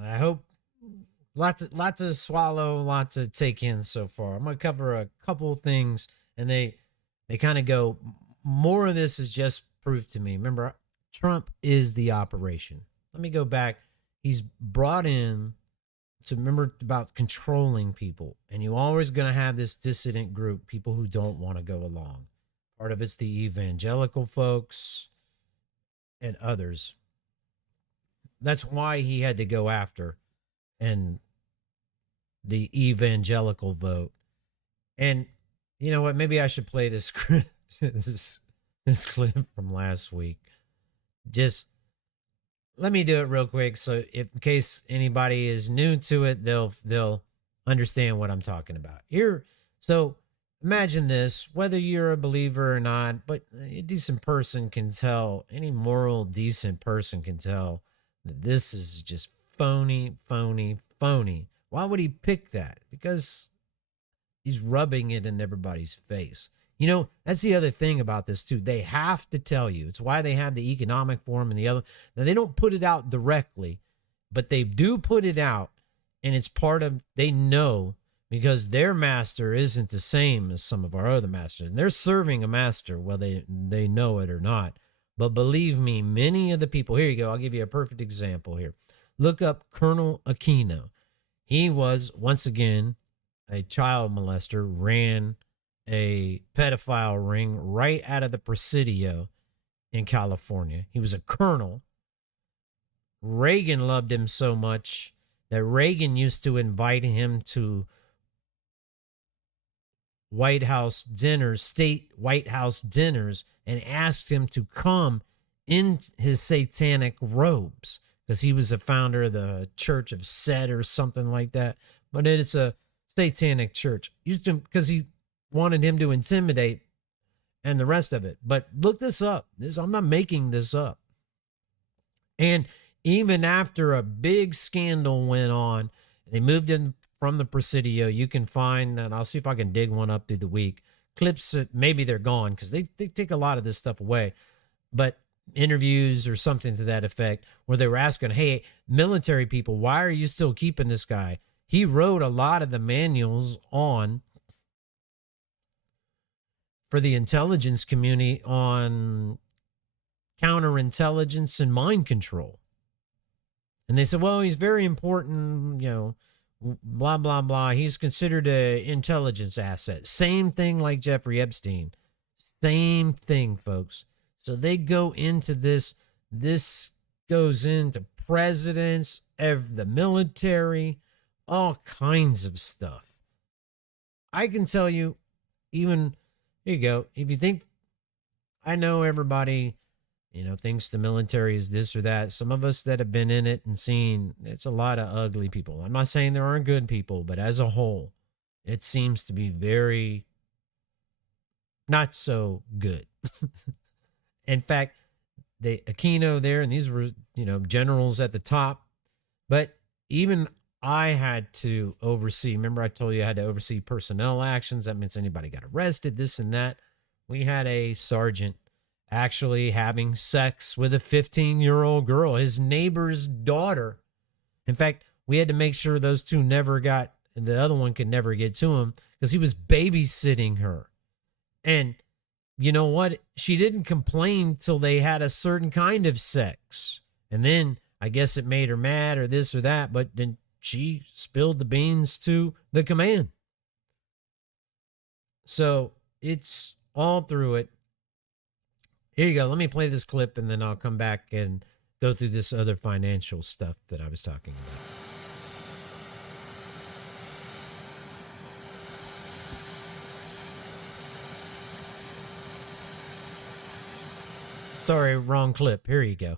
I hope lots to swallow, lots to take in so far. I'm going to cover a couple of things, and they kind of go, more of this is just proof to me. Remember, Trump is the operation. Let me go back. He's brought in to remember about controlling people, and you're always going to have this dissident group, people who don't want to go along. Part of it's the evangelical folks and others. That's why he had to go after and the evangelical vote. And you know what? Maybe I should play this this clip from last week. Just let me do it real quick, so in case anybody is new to it, they'll understand what I'm talking about. Here, so imagine this, whether you're a believer or not, but a decent person can tell, any moral, decent person can tell that this is just phony. Why would he pick that? Because he's rubbing it in everybody's face. You know, that's the other thing about this too. They have to tell you. It's why they have the economic forum and the other. Now, they don't put it out directly, but they do put it out, and it's part of, they know, because their master isn't the same as some of our other masters. And they're serving a master, whether they know it or not. But believe me, many of the people, here you go, I'll give you a perfect example here. Look up Colonel Aquino. He was, once again, a child molester, ran a pedophile ring right out of the Presidio in California. He was a colonel. Reagan loved him so much that Reagan used to invite him to White House dinners, state White House dinners, and asked him to come in his satanic robes because he was a founder of the Church of Set or something like that. But it's a satanic church. Used to because he wanted him to intimidate and the rest of it. But look this up. I'm not making this up. And even after a big scandal went on, they moved him from the Presidio. You can find that. I'll see if I can dig one up through the week. Clips, maybe they're gone because they take a lot of this stuff away. But interviews or something to that effect where they were asking, hey, military people, why are you still keeping this guy? He wrote a lot of the manuals on for the intelligence community on counterintelligence and mind control. And they said, well, he's very important, blah, blah, blah. He's considered an intelligence asset. Same thing like Jeffrey Epstein. Same thing, folks. So they go into this. This goes into presidents, the military, all kinds of stuff. I can tell you, even, here you go. If you think, I know everybody, thinks the military is this or that. Some of us that have been in it and seen, it's a lot of ugly people. I'm not saying there aren't good people, but as a whole, it seems to be very not so good. In fact, Aquino there, and these were, generals at the top. But even I had to oversee, remember I told you I had to oversee personnel actions. That means anybody got arrested, this and that. We had a sergeant actually having sex with a 15-year-old girl, his neighbor's daughter. In fact, we had to make sure those two never got, and the other one could never get to him because he was babysitting her. And you know what? She didn't complain till they had a certain kind of sex. And then I guess it made her mad or this or that, but then she spilled the beans to the command. So it's all through it. Here you go. Let me play this clip and then I'll come back and go through this other financial stuff that I was talking about. Sorry, wrong clip. Here you go.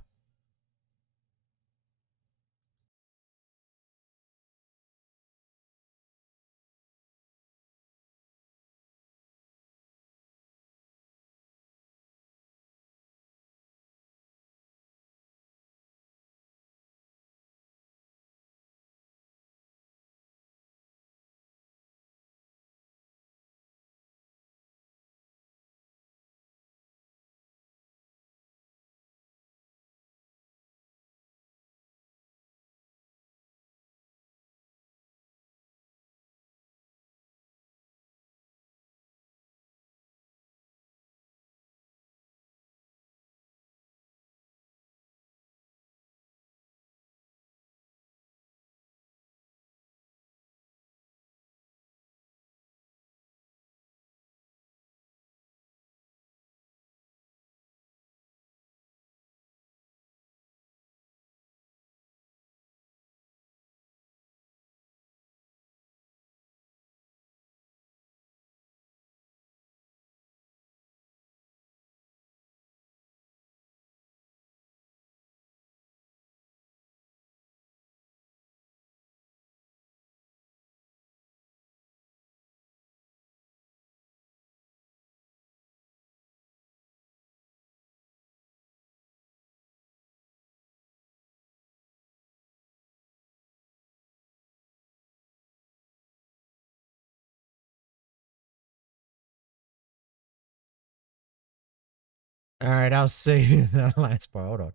All right, I'll see that last part. Hold on.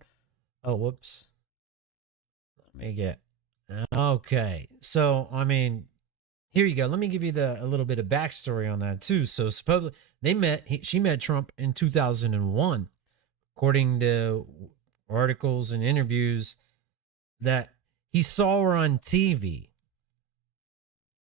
Oh, whoops. Let me get. Okay. So, I mean, here you go. Let me give you a little bit of backstory on that too. So, supposedly she met Trump in 2001. according to articles and interviews, that he saw her on TV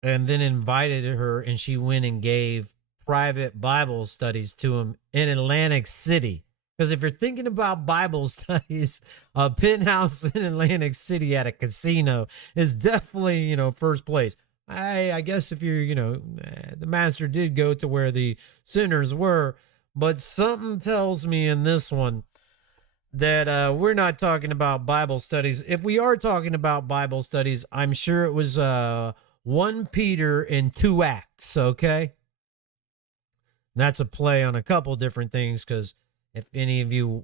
and then invited her, and she went and gave private Bible studies to him in Atlantic City. Because if you're thinking about Bible studies, a penthouse in Atlantic City at a casino is definitely, first place. I guess if you're, the master did go to where the sinners were, but something tells me in this one that we're not talking about Bible studies. If we are talking about Bible studies, I'm sure it was 1 Peter in 2 Acts, okay? That's a play on a couple different things, because if any of you,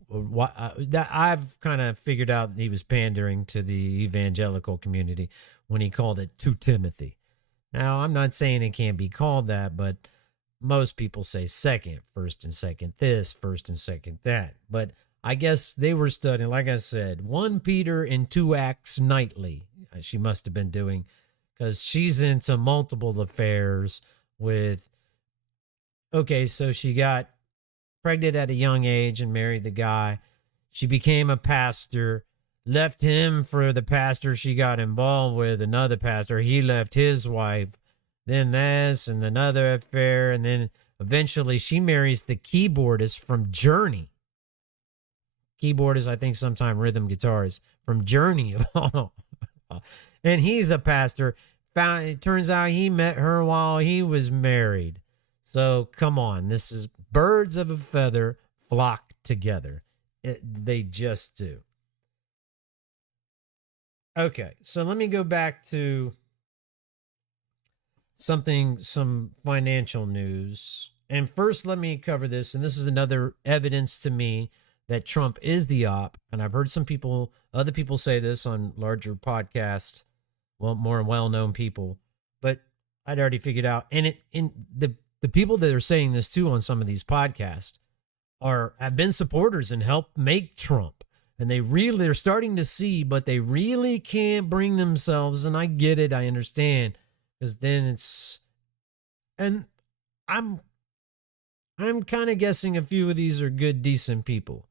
that I've kind of figured out he was pandering to the evangelical community when he called it 2 Timothy. Now, I'm not saying it can't be called that, but most people say second, first and second this, first and second that. But I guess they were studying, like I said, 1 Peter and 2 Acts nightly. She must have been doing, because she's into multiple affairs with, okay, so she got pregnant at a young age and married the guy. She became a pastor, left him for the pastor she got involved with, another pastor. He left his wife, then this and another affair, and then eventually she marries the keyboardist from Journey. Keyboardist, I think sometime rhythm guitarist from Journey. And he's a pastor. It turns out he met her while he was married. So come on, this is birds of a feather flock together. They just do. Okay, so let me go back to some financial news. And first, let me cover this. And this is another evidence to me that Trump is the op. And I've heard other people say this on larger podcasts, more well-known people. But I'd already figured out. And the people that are saying this too on some of these podcasts have been supporters and helped make Trump. And they're starting to see, but they really can't bring themselves. And I get it. I understand. Because then and I'm kind of guessing a few of these are good, decent people.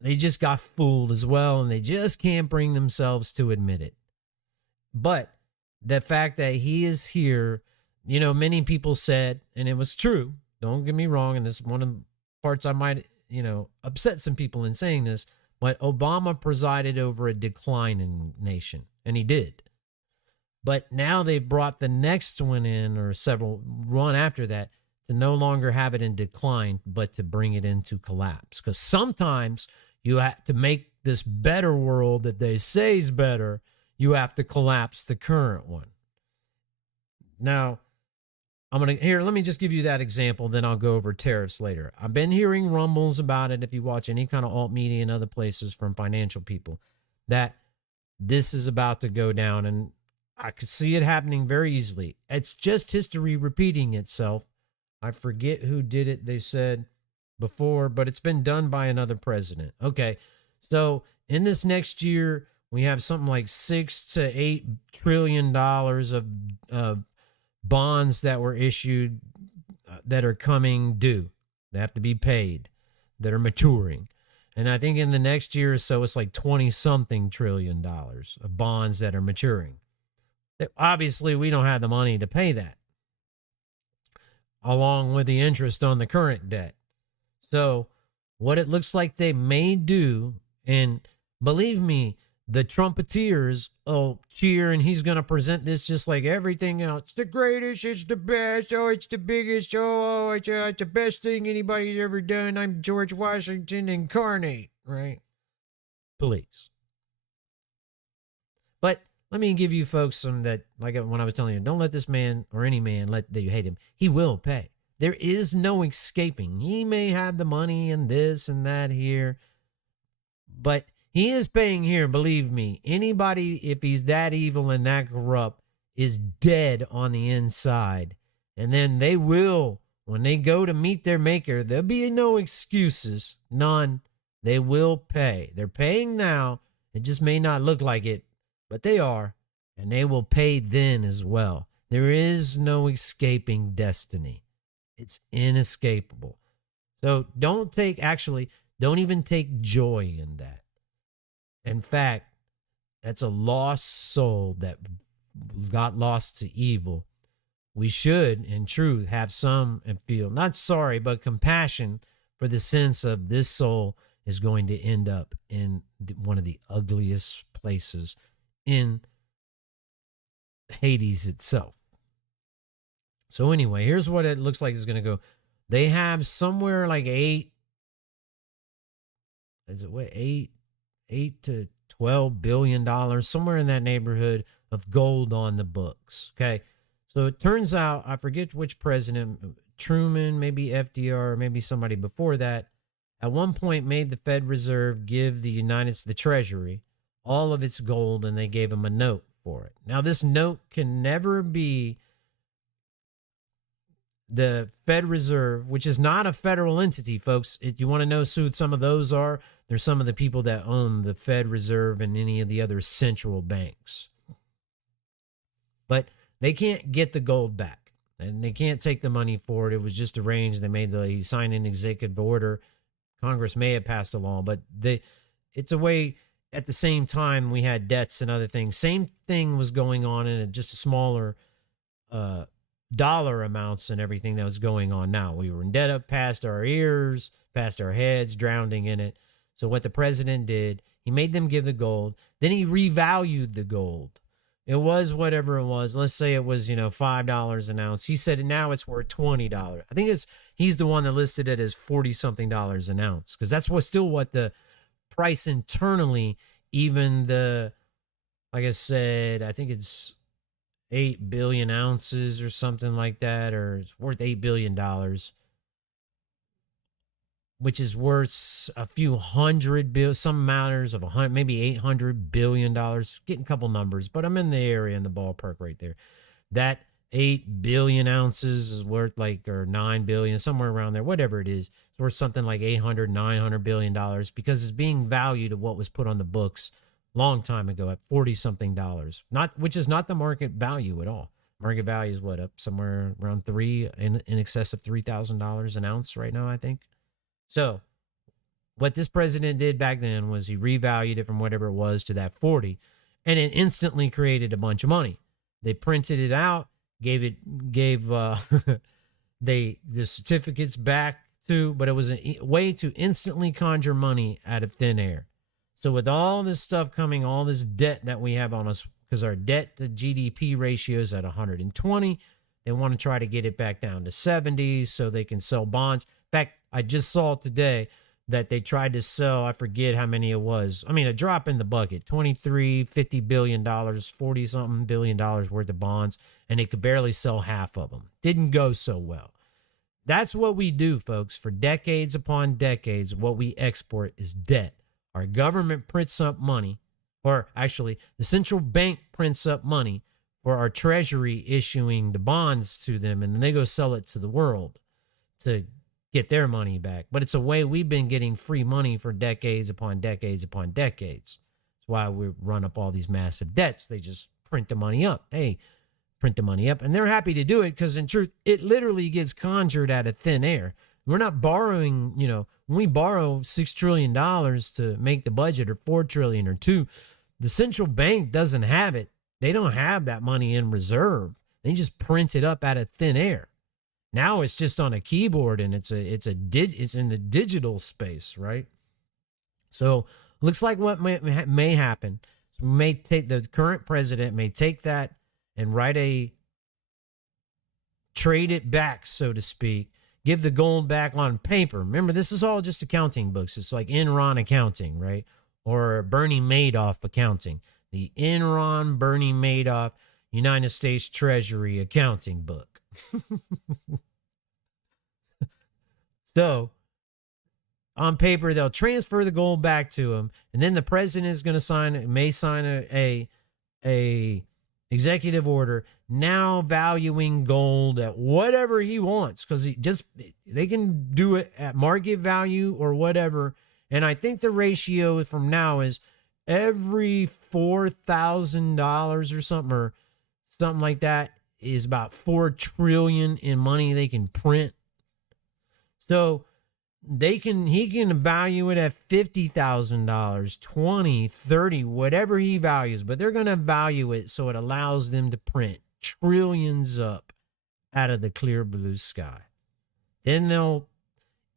They just got fooled as well, and they just can't bring themselves to admit it. But the fact that he is here, many people said, and it was true, don't get me wrong, and this is one of the parts I might, upset some people in saying this, but Obama presided over a declining nation, and he did. But now they've brought the next one in, or one after that, to no longer have it in decline, but to bring it into collapse. Because sometimes you have to make this better world that they say is better, you have to collapse the current one. Now, let me just give you that example, then I'll go over tariffs later. I've been hearing rumbles about it, if you watch any kind of alt media and other places from financial people, that this is about to go down, and I could see it happening very easily. It's just history repeating itself. I forget who did it, they said before, but it's been done by another president. Okay, so in this next year, we have something like $6 to $8 trillion of bonds that were issued that are coming due. They have to be paid, that are maturing. And I think in the next year or so, it's like 20-something trillion dollars of bonds that are maturing. Obviously, we don't have the money to pay that, along with the interest on the current debt. So what it looks like they may do, and believe me, the Trumpeteers will cheer, and he's going to present this just like everything else. It's the greatest, it's the best, oh, it's the biggest, oh, it's the best thing anybody's ever done. I'm George Washington incarnate, right? Please. But let me give you folks some that, like when I was telling you, don't let this man or any man that you hate him. He will pay. There is no escaping. He may have the money and this and that here, but he is paying here, believe me. Anybody, if he's that evil and that corrupt, is dead on the inside. And then they will, when they go to meet their maker, there'll be no excuses, none. They will pay. They're paying now. It just may not look like it, but they are, and they will pay then as well. There is no escaping destiny. It's inescapable. So don't take Don't even take joy in that. In fact, that's a lost soul that got lost to evil. We should, in truth, have some and feel not sorry, but compassion for the sense of this soul is going to end up in one of the ugliest places in Hades itself. So anyway, here's what it looks like is going to go. They have somewhere like eight to $12 billion, somewhere in that neighborhood of gold on the books. Okay. So it turns out, I forget which president, Truman, maybe FDR, maybe somebody before that, at one point made the Fed Reserve give the Treasury, all of its gold, and they gave them a note for it. Now, this note can never be the Fed Reserve, which is not a federal entity, folks. If you want to know who some of those are, they're some of the people that own the Fed Reserve and any of the other central banks. But they can't get the gold back, and they can't take the money for it. It was just arranged. They signed an executive order. Congress may have passed a law, but it's a way. At the same time, we had debts and other things. Same thing was going on in just a smaller dollar amounts and everything that was going on now. We were in debt up past our ears, past our heads, drowning in it. So what the president did, he made them give the gold. Then he revalued the gold. It was whatever it was. Let's say it was, $5 an ounce. He said now it's worth $20. I think he's the one that listed it as 40-something dollars an ounce, because that's still what the price internally, even like I said, I think it's 8 billion ounces or something like that, or it's worth $8 billion, which is worth a few hundred billion, some matters of maybe $800 billion. Getting a couple numbers, but I'm in the area, in the ballpark right there. That 8 billion ounces is worth or 9 billion, somewhere around there, whatever it is. It's worth something like $800-900 billion, because it's being valued at what was put on the books long time ago at 40-something dollars, which is not the market value at all. Market value is up somewhere around in excess of $3,000 an ounce right now, I think. So what this president did back then was he revalued it from whatever it was to that 40, and it instantly created a bunch of money. They printed it out, gave the certificates back but it was a way to instantly conjure money out of thin air. So with all this stuff coming, all this debt that we have on us, because our debt to GDP ratio is at 120, they want to try to get it back down to 70 so they can sell bonds. In fact, I just saw today that they tried to sell, I forget how many it was. I mean, a drop in the bucket, $50 billion, 40-something billion dollars worth of bonds, and they could barely sell half of them. Didn't go so well. That's what we do, folks. For decades upon decades, what we export is debt. Our government prints up money, or actually, the central bank prints up money for our treasury issuing the bonds to them, and then they go sell it to the world to get their money back. But it's a way we've been getting free money for decades upon decades upon decades. That's why we run up all these massive debts. They just print the money up. Hey, print the money up. And they're happy to do it because, in truth, it literally gets conjured out of thin air. We're not borrowing, when we borrow $6 trillion to make the budget, or $4 trillion or $2 trillion, the central bank doesn't have it. They don't have that money in reserve. They just print it up out of thin air. Now it's just on a keyboard, and it's in the digital space, right? So looks like what may happen. So the current president may take that and trade it back, so to speak, give the gold back on paper. Remember, this is all just accounting books. It's like Enron accounting, right? Or Bernie Madoff accounting. The Enron Bernie Madoff United States Treasury accounting book. So on paper, they'll transfer the gold back to him, and then the president is going to may sign a executive order now valuing gold at whatever he wants, because they can do it at market value or whatever. And I think the ratio from now is every $4,000 or something like that is about $4 trillion in money they can print. So he can value it at $50,000, 20, 30, whatever he values, but they're going to value it so it allows them to print trillions up out of the clear blue sky. Then they'll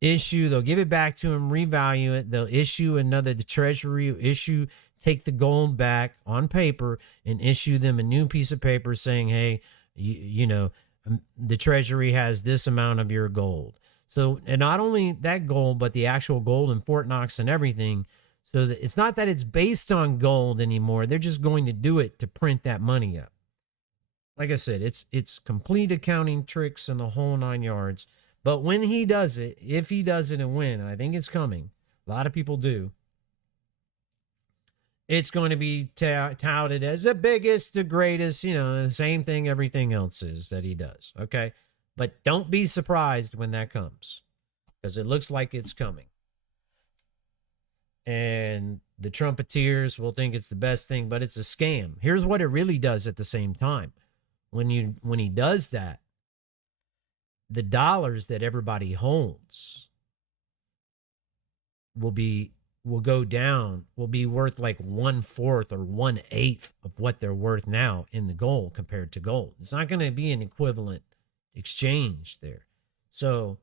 give it back to him, revalue it. They'll issue the Treasury will take the gold back on paper and issue them a new piece of paper saying, hey, the Treasury has this amount of your gold. So, and not only that gold, but the actual gold in Fort Knox and everything. So that it's not that it's based on gold anymore. They're just going to do it to print that money up. Like I said, it's complete accounting tricks and the whole 9 yards. But when he does it, if he does it and when, and I think it's coming, a lot of people do, it's going to be touted as the biggest, the greatest, the same thing everything else is that he does, okay? But don't be surprised when that comes, because it looks like it's coming. And the Trumpeteers will think it's the best thing, but it's a scam. Here's what it really does at the same time. When he does that, the dollars that everybody holds will go down, will be worth like 1/4 or 1/8 of what they're worth now in the gold compared to gold. It's not going to be an equivalent exchange there. So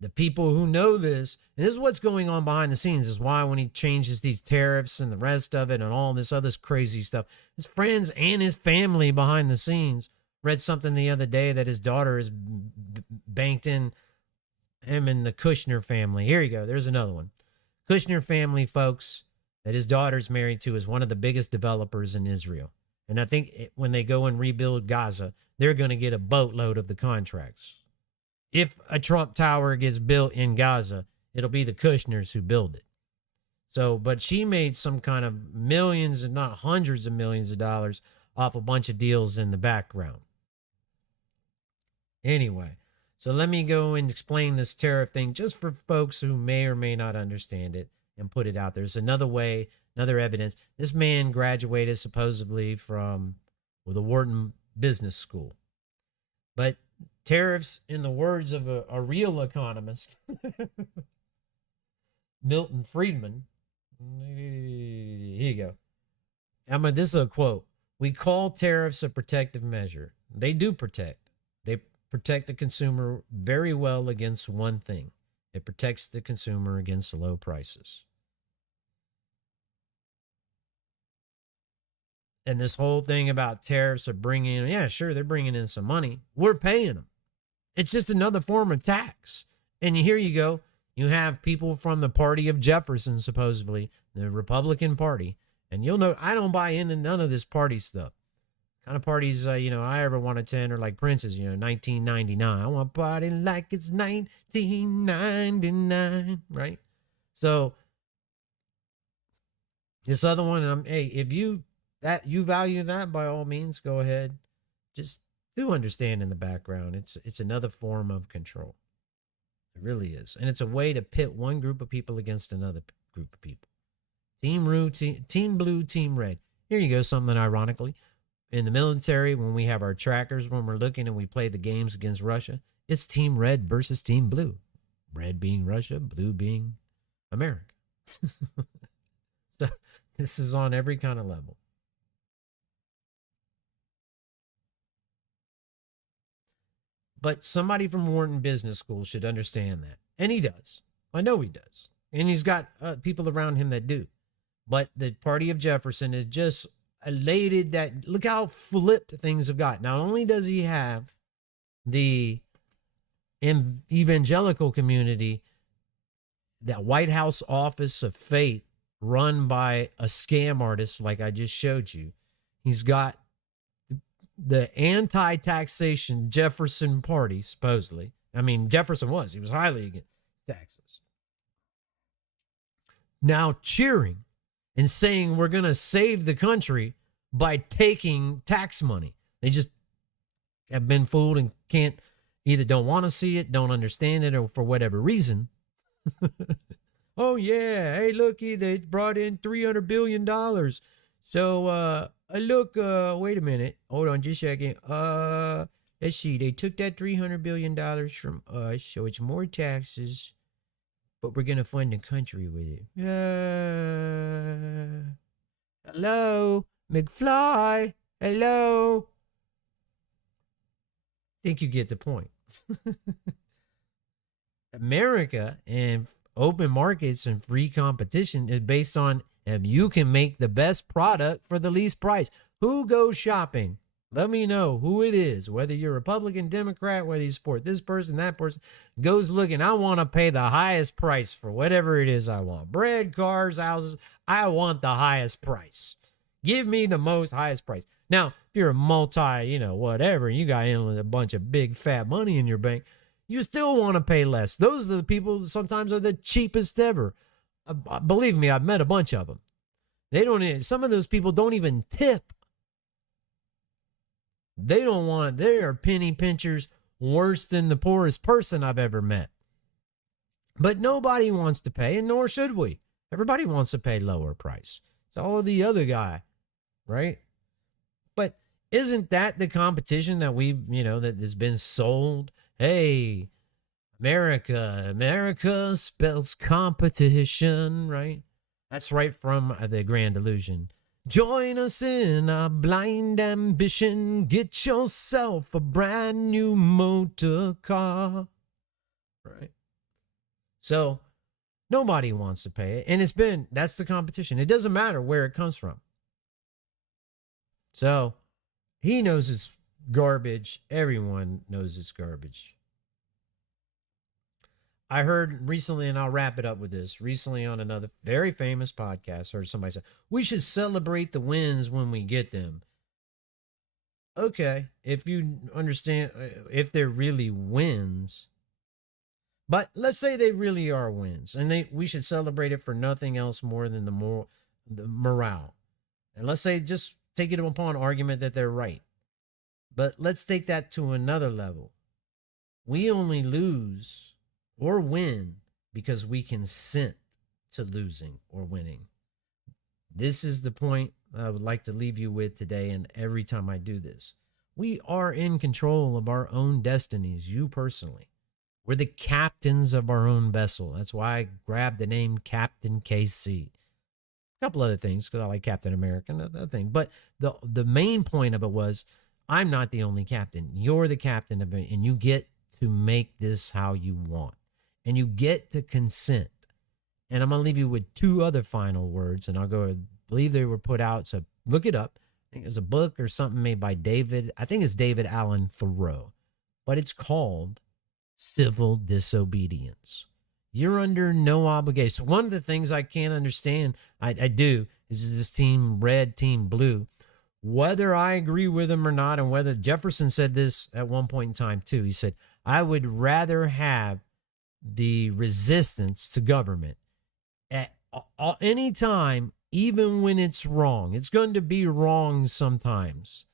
the people who know this, and this is what's going on behind the scenes, is why when he changes these tariffs and the rest of it and all this other crazy stuff, his friends and his family behind the scenes. Read something the other day that his daughter is banked in him and the Kushner family. Here you go. There's another one. Kushner family, folks, that his daughter's married to is one of the biggest developers in Israel. And I think when they go and rebuild Gaza, they're going to get a boatload of the contracts. If a Trump Tower gets built in Gaza, it'll be the Kushners who build it. So, but she made some kind of millions, and not hundreds of millions of dollars off a bunch of deals in the background. Anyway, so let me go and explain this tariff thing just for folks who may or may not understand it and put it out there. There's another way, another evidence. This man graduated supposedly from the Wharton Business School. But tariffs, in the words of a real economist, Milton Friedman, here you go. This is a quote. We call tariffs a protective measure. They do protect. They protect the consumer very well against one thing. It protects the consumer against low prices. And this whole thing about tariffs are bringing in, yeah, sure, they're bringing in some money. We're paying them. It's just another form of tax. And here you go. You have people from the party of Jefferson, supposedly, the Republican Party. And you'll know, I don't buy into none of this party stuff. Kind of parties, I ever want to attend are like Prince's, 1999. I want to party like it's 1999, right? So this other one, hey, if you value that, by all means, go ahead. Just do understand in the background, it's another form of control. It really is, and it's a way to pit one group of people against another group of people. Team blue, team red. Here you go. Something ironically. In the military, when we have our trackers, when we're looking and we play the games against Russia, it's Team Red versus Team Blue. Red being Russia, blue being America. So this is on every kind of level. But somebody from Wharton Business School should understand that. And he does. I know he does. And he's got people around him that do. But the party of Jefferson is just elated that look how flipped things have got. Not only does he have the evangelical community, that White House office of faith run by a scam artist like I just showed you. He's got the anti-taxation Jefferson party, supposedly. I mean, Jefferson he was highly against taxes. Now cheering and saying we're going to save the country by taking tax money. They just have been fooled and don't want to see it, don't understand it, or for whatever reason. Oh, yeah. Hey, looky, they brought in $300 billion. So, look, wait a minute. Hold on just a second. let's see, they took that $300 billion from us, so it's more taxes, but we're going to fund the country with it. Hello, McFly. Hello. Think you get the point. America and open markets and free competition is based on if you can make the best product for the least price. Who goes shopping? Let me know who it is, whether you're Republican, Democrat, whether you support this person, that person, goes looking, I want to pay the highest price for whatever it is I want. Bread, cars, houses, I want the highest price. Give me the most highest price. Now, if you're a multi, whatever, you got a bunch of big fat money in your bank, you still want to pay less. Those are the people that sometimes are the cheapest ever. Believe me, I've met a bunch of them. Some of those people don't even tip. They are penny pinchers worse than the poorest person I've ever met. But nobody wants to pay, and nor should we. Everybody wants to pay lower price. It's all the other guy, right? But isn't that the competition that that has been sold? Hey, America spells competition, right? That's right from The Grand Illusion. Join us in our blind ambition. Get yourself a brand new motor car. Right? So, nobody wants to pay it. And that's the competition. It doesn't matter where it comes from. So, he knows it's garbage. Everyone knows it's garbage. I heard recently, and I'll wrap it up with this. Recently on another very famous podcast, heard somebody say, we should celebrate the wins when we get them. Okay, if you understand, if they're really wins. But let's say they really are wins, and we should celebrate it for nothing else more than the morale. And let's say, just take it upon argument that they're right. But let's take that to another level. We only lose or win because we consent to losing or winning. This is the point I would like to leave you with today, and every time I do this. We are in control of our own destinies, you personally. We're the captains of our own vessel. That's why I grabbed the name Captain KC. A couple other things, because I like Captain America and other thing. But the main point of it was, I'm not the only captain. You're the captain of it, and you get to make this how you want. And you get to consent. And I'm going to leave you with two other final words, and I believe they were put out, so look it up. I think it was a book or something made by David Allen Thoreau. But it's called Civil Disobedience. You're under no obligation. One of the things I can't understand, I do, is this team red, team blue. Whether I agree with them or not, and whether Jefferson said this at one point in time too. He said, I would rather have the resistance to government at any time, even when it's wrong. It's going to be wrong sometimes.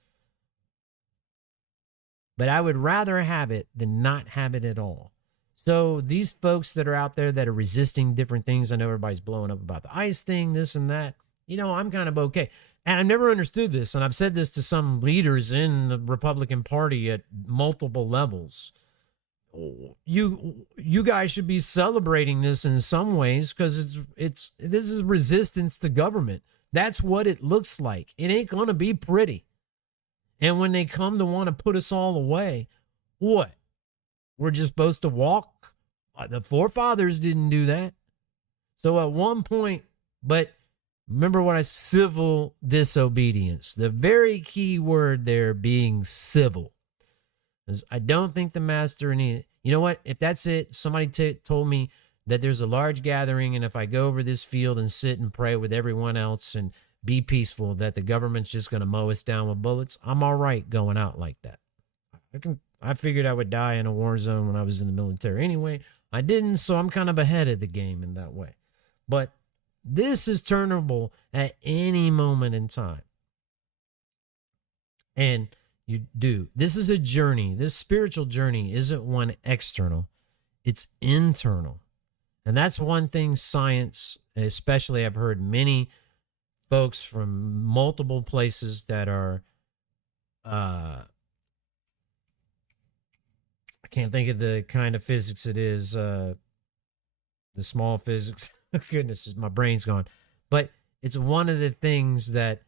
But I would rather have it than not have it at all. So these folks that are out there that are resisting different things, I know everybody's blowing up about the ICE thing, this and that. I'm kind of okay. And I've never understood this, and I've said this to some leaders in the Republican Party at multiple levels. You guys should be celebrating this in some ways, because this is resistance to government. That's what it looks like. It ain't gonna be pretty. And when they come to want to put us all away, what? We're just supposed to walk? The forefathers didn't do that. So at one point, but remember what civil disobedience. The very key word there being civil. I don't think the master you know what? If that's it, somebody told me that there's a large gathering, and if I go over this field and sit and pray with everyone else and be peaceful, that the government's just going to mow us down with bullets. I'm all right going out like that. I figured I would die in a war zone when I was in the military anyway. I didn't, so I'm kind of ahead of the game in that way. But this is turnable at any moment in time. And you do. This is a journey. This spiritual journey isn't one external. It's internal. And that's one thing science, especially I've heard many folks from multiple places that are can't think of the kind of physics it is. The small physics. Goodness, my brain's gone. But it's one of the things that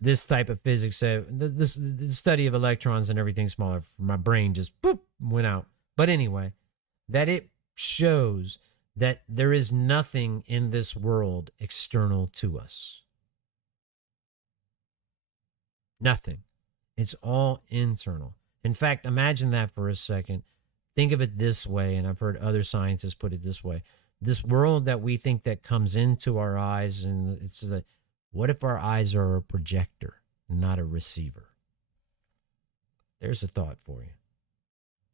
this type of physics, the study of electrons and everything smaller, my brain just boop, went out. But anyway, that it shows that there is nothing in this world external to us. Nothing. It's all internal. In fact, imagine that for a second. Think of it this way, and I've heard other scientists put it this way. This world that we think that comes into our eyes, and it's the, what if our eyes are a projector, not a receiver? There's a thought for you.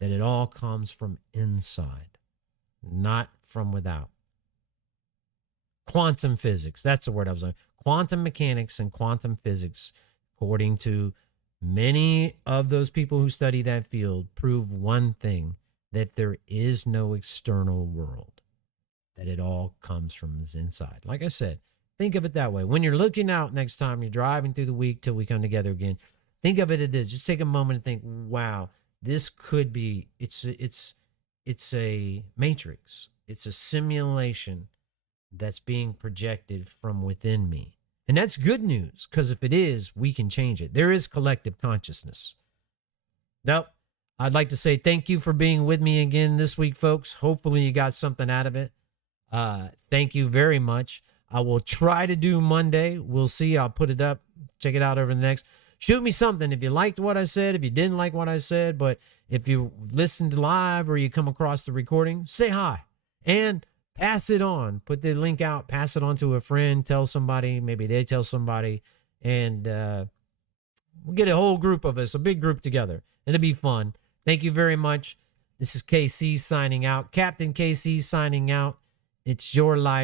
That it all comes from inside, not from without. Quantum physics, that's the word I was on. Quantum mechanics and quantum physics, according to many of those people who study that field, prove one thing, that there is no external world, that it all comes from inside. Like I said, think of it that way. When you're looking out next time, you're driving through the week till we come together again, think of it as this. Just take a moment and think, wow, this could be, it's a matrix. It's a simulation that's being projected from within me. And that's good news, because if it is, we can change it. There is collective consciousness. Now, I'd like to say thank you for being with me again this week, folks. Hopefully you got something out of it. Thank you very much. I will try to do Monday. We'll see. I'll put it up. Check it out over the next. Shoot me something if you liked what I said, if you didn't like what I said. But if you listened live or you come across the recording, say hi. And pass it on. Put the link out. Pass it on to a friend. Tell somebody. Maybe they tell somebody. And we'll get a whole group of us, a big group together. It'll be fun. Thank you very much. This is KC signing out. Captain KC signing out. It's your life.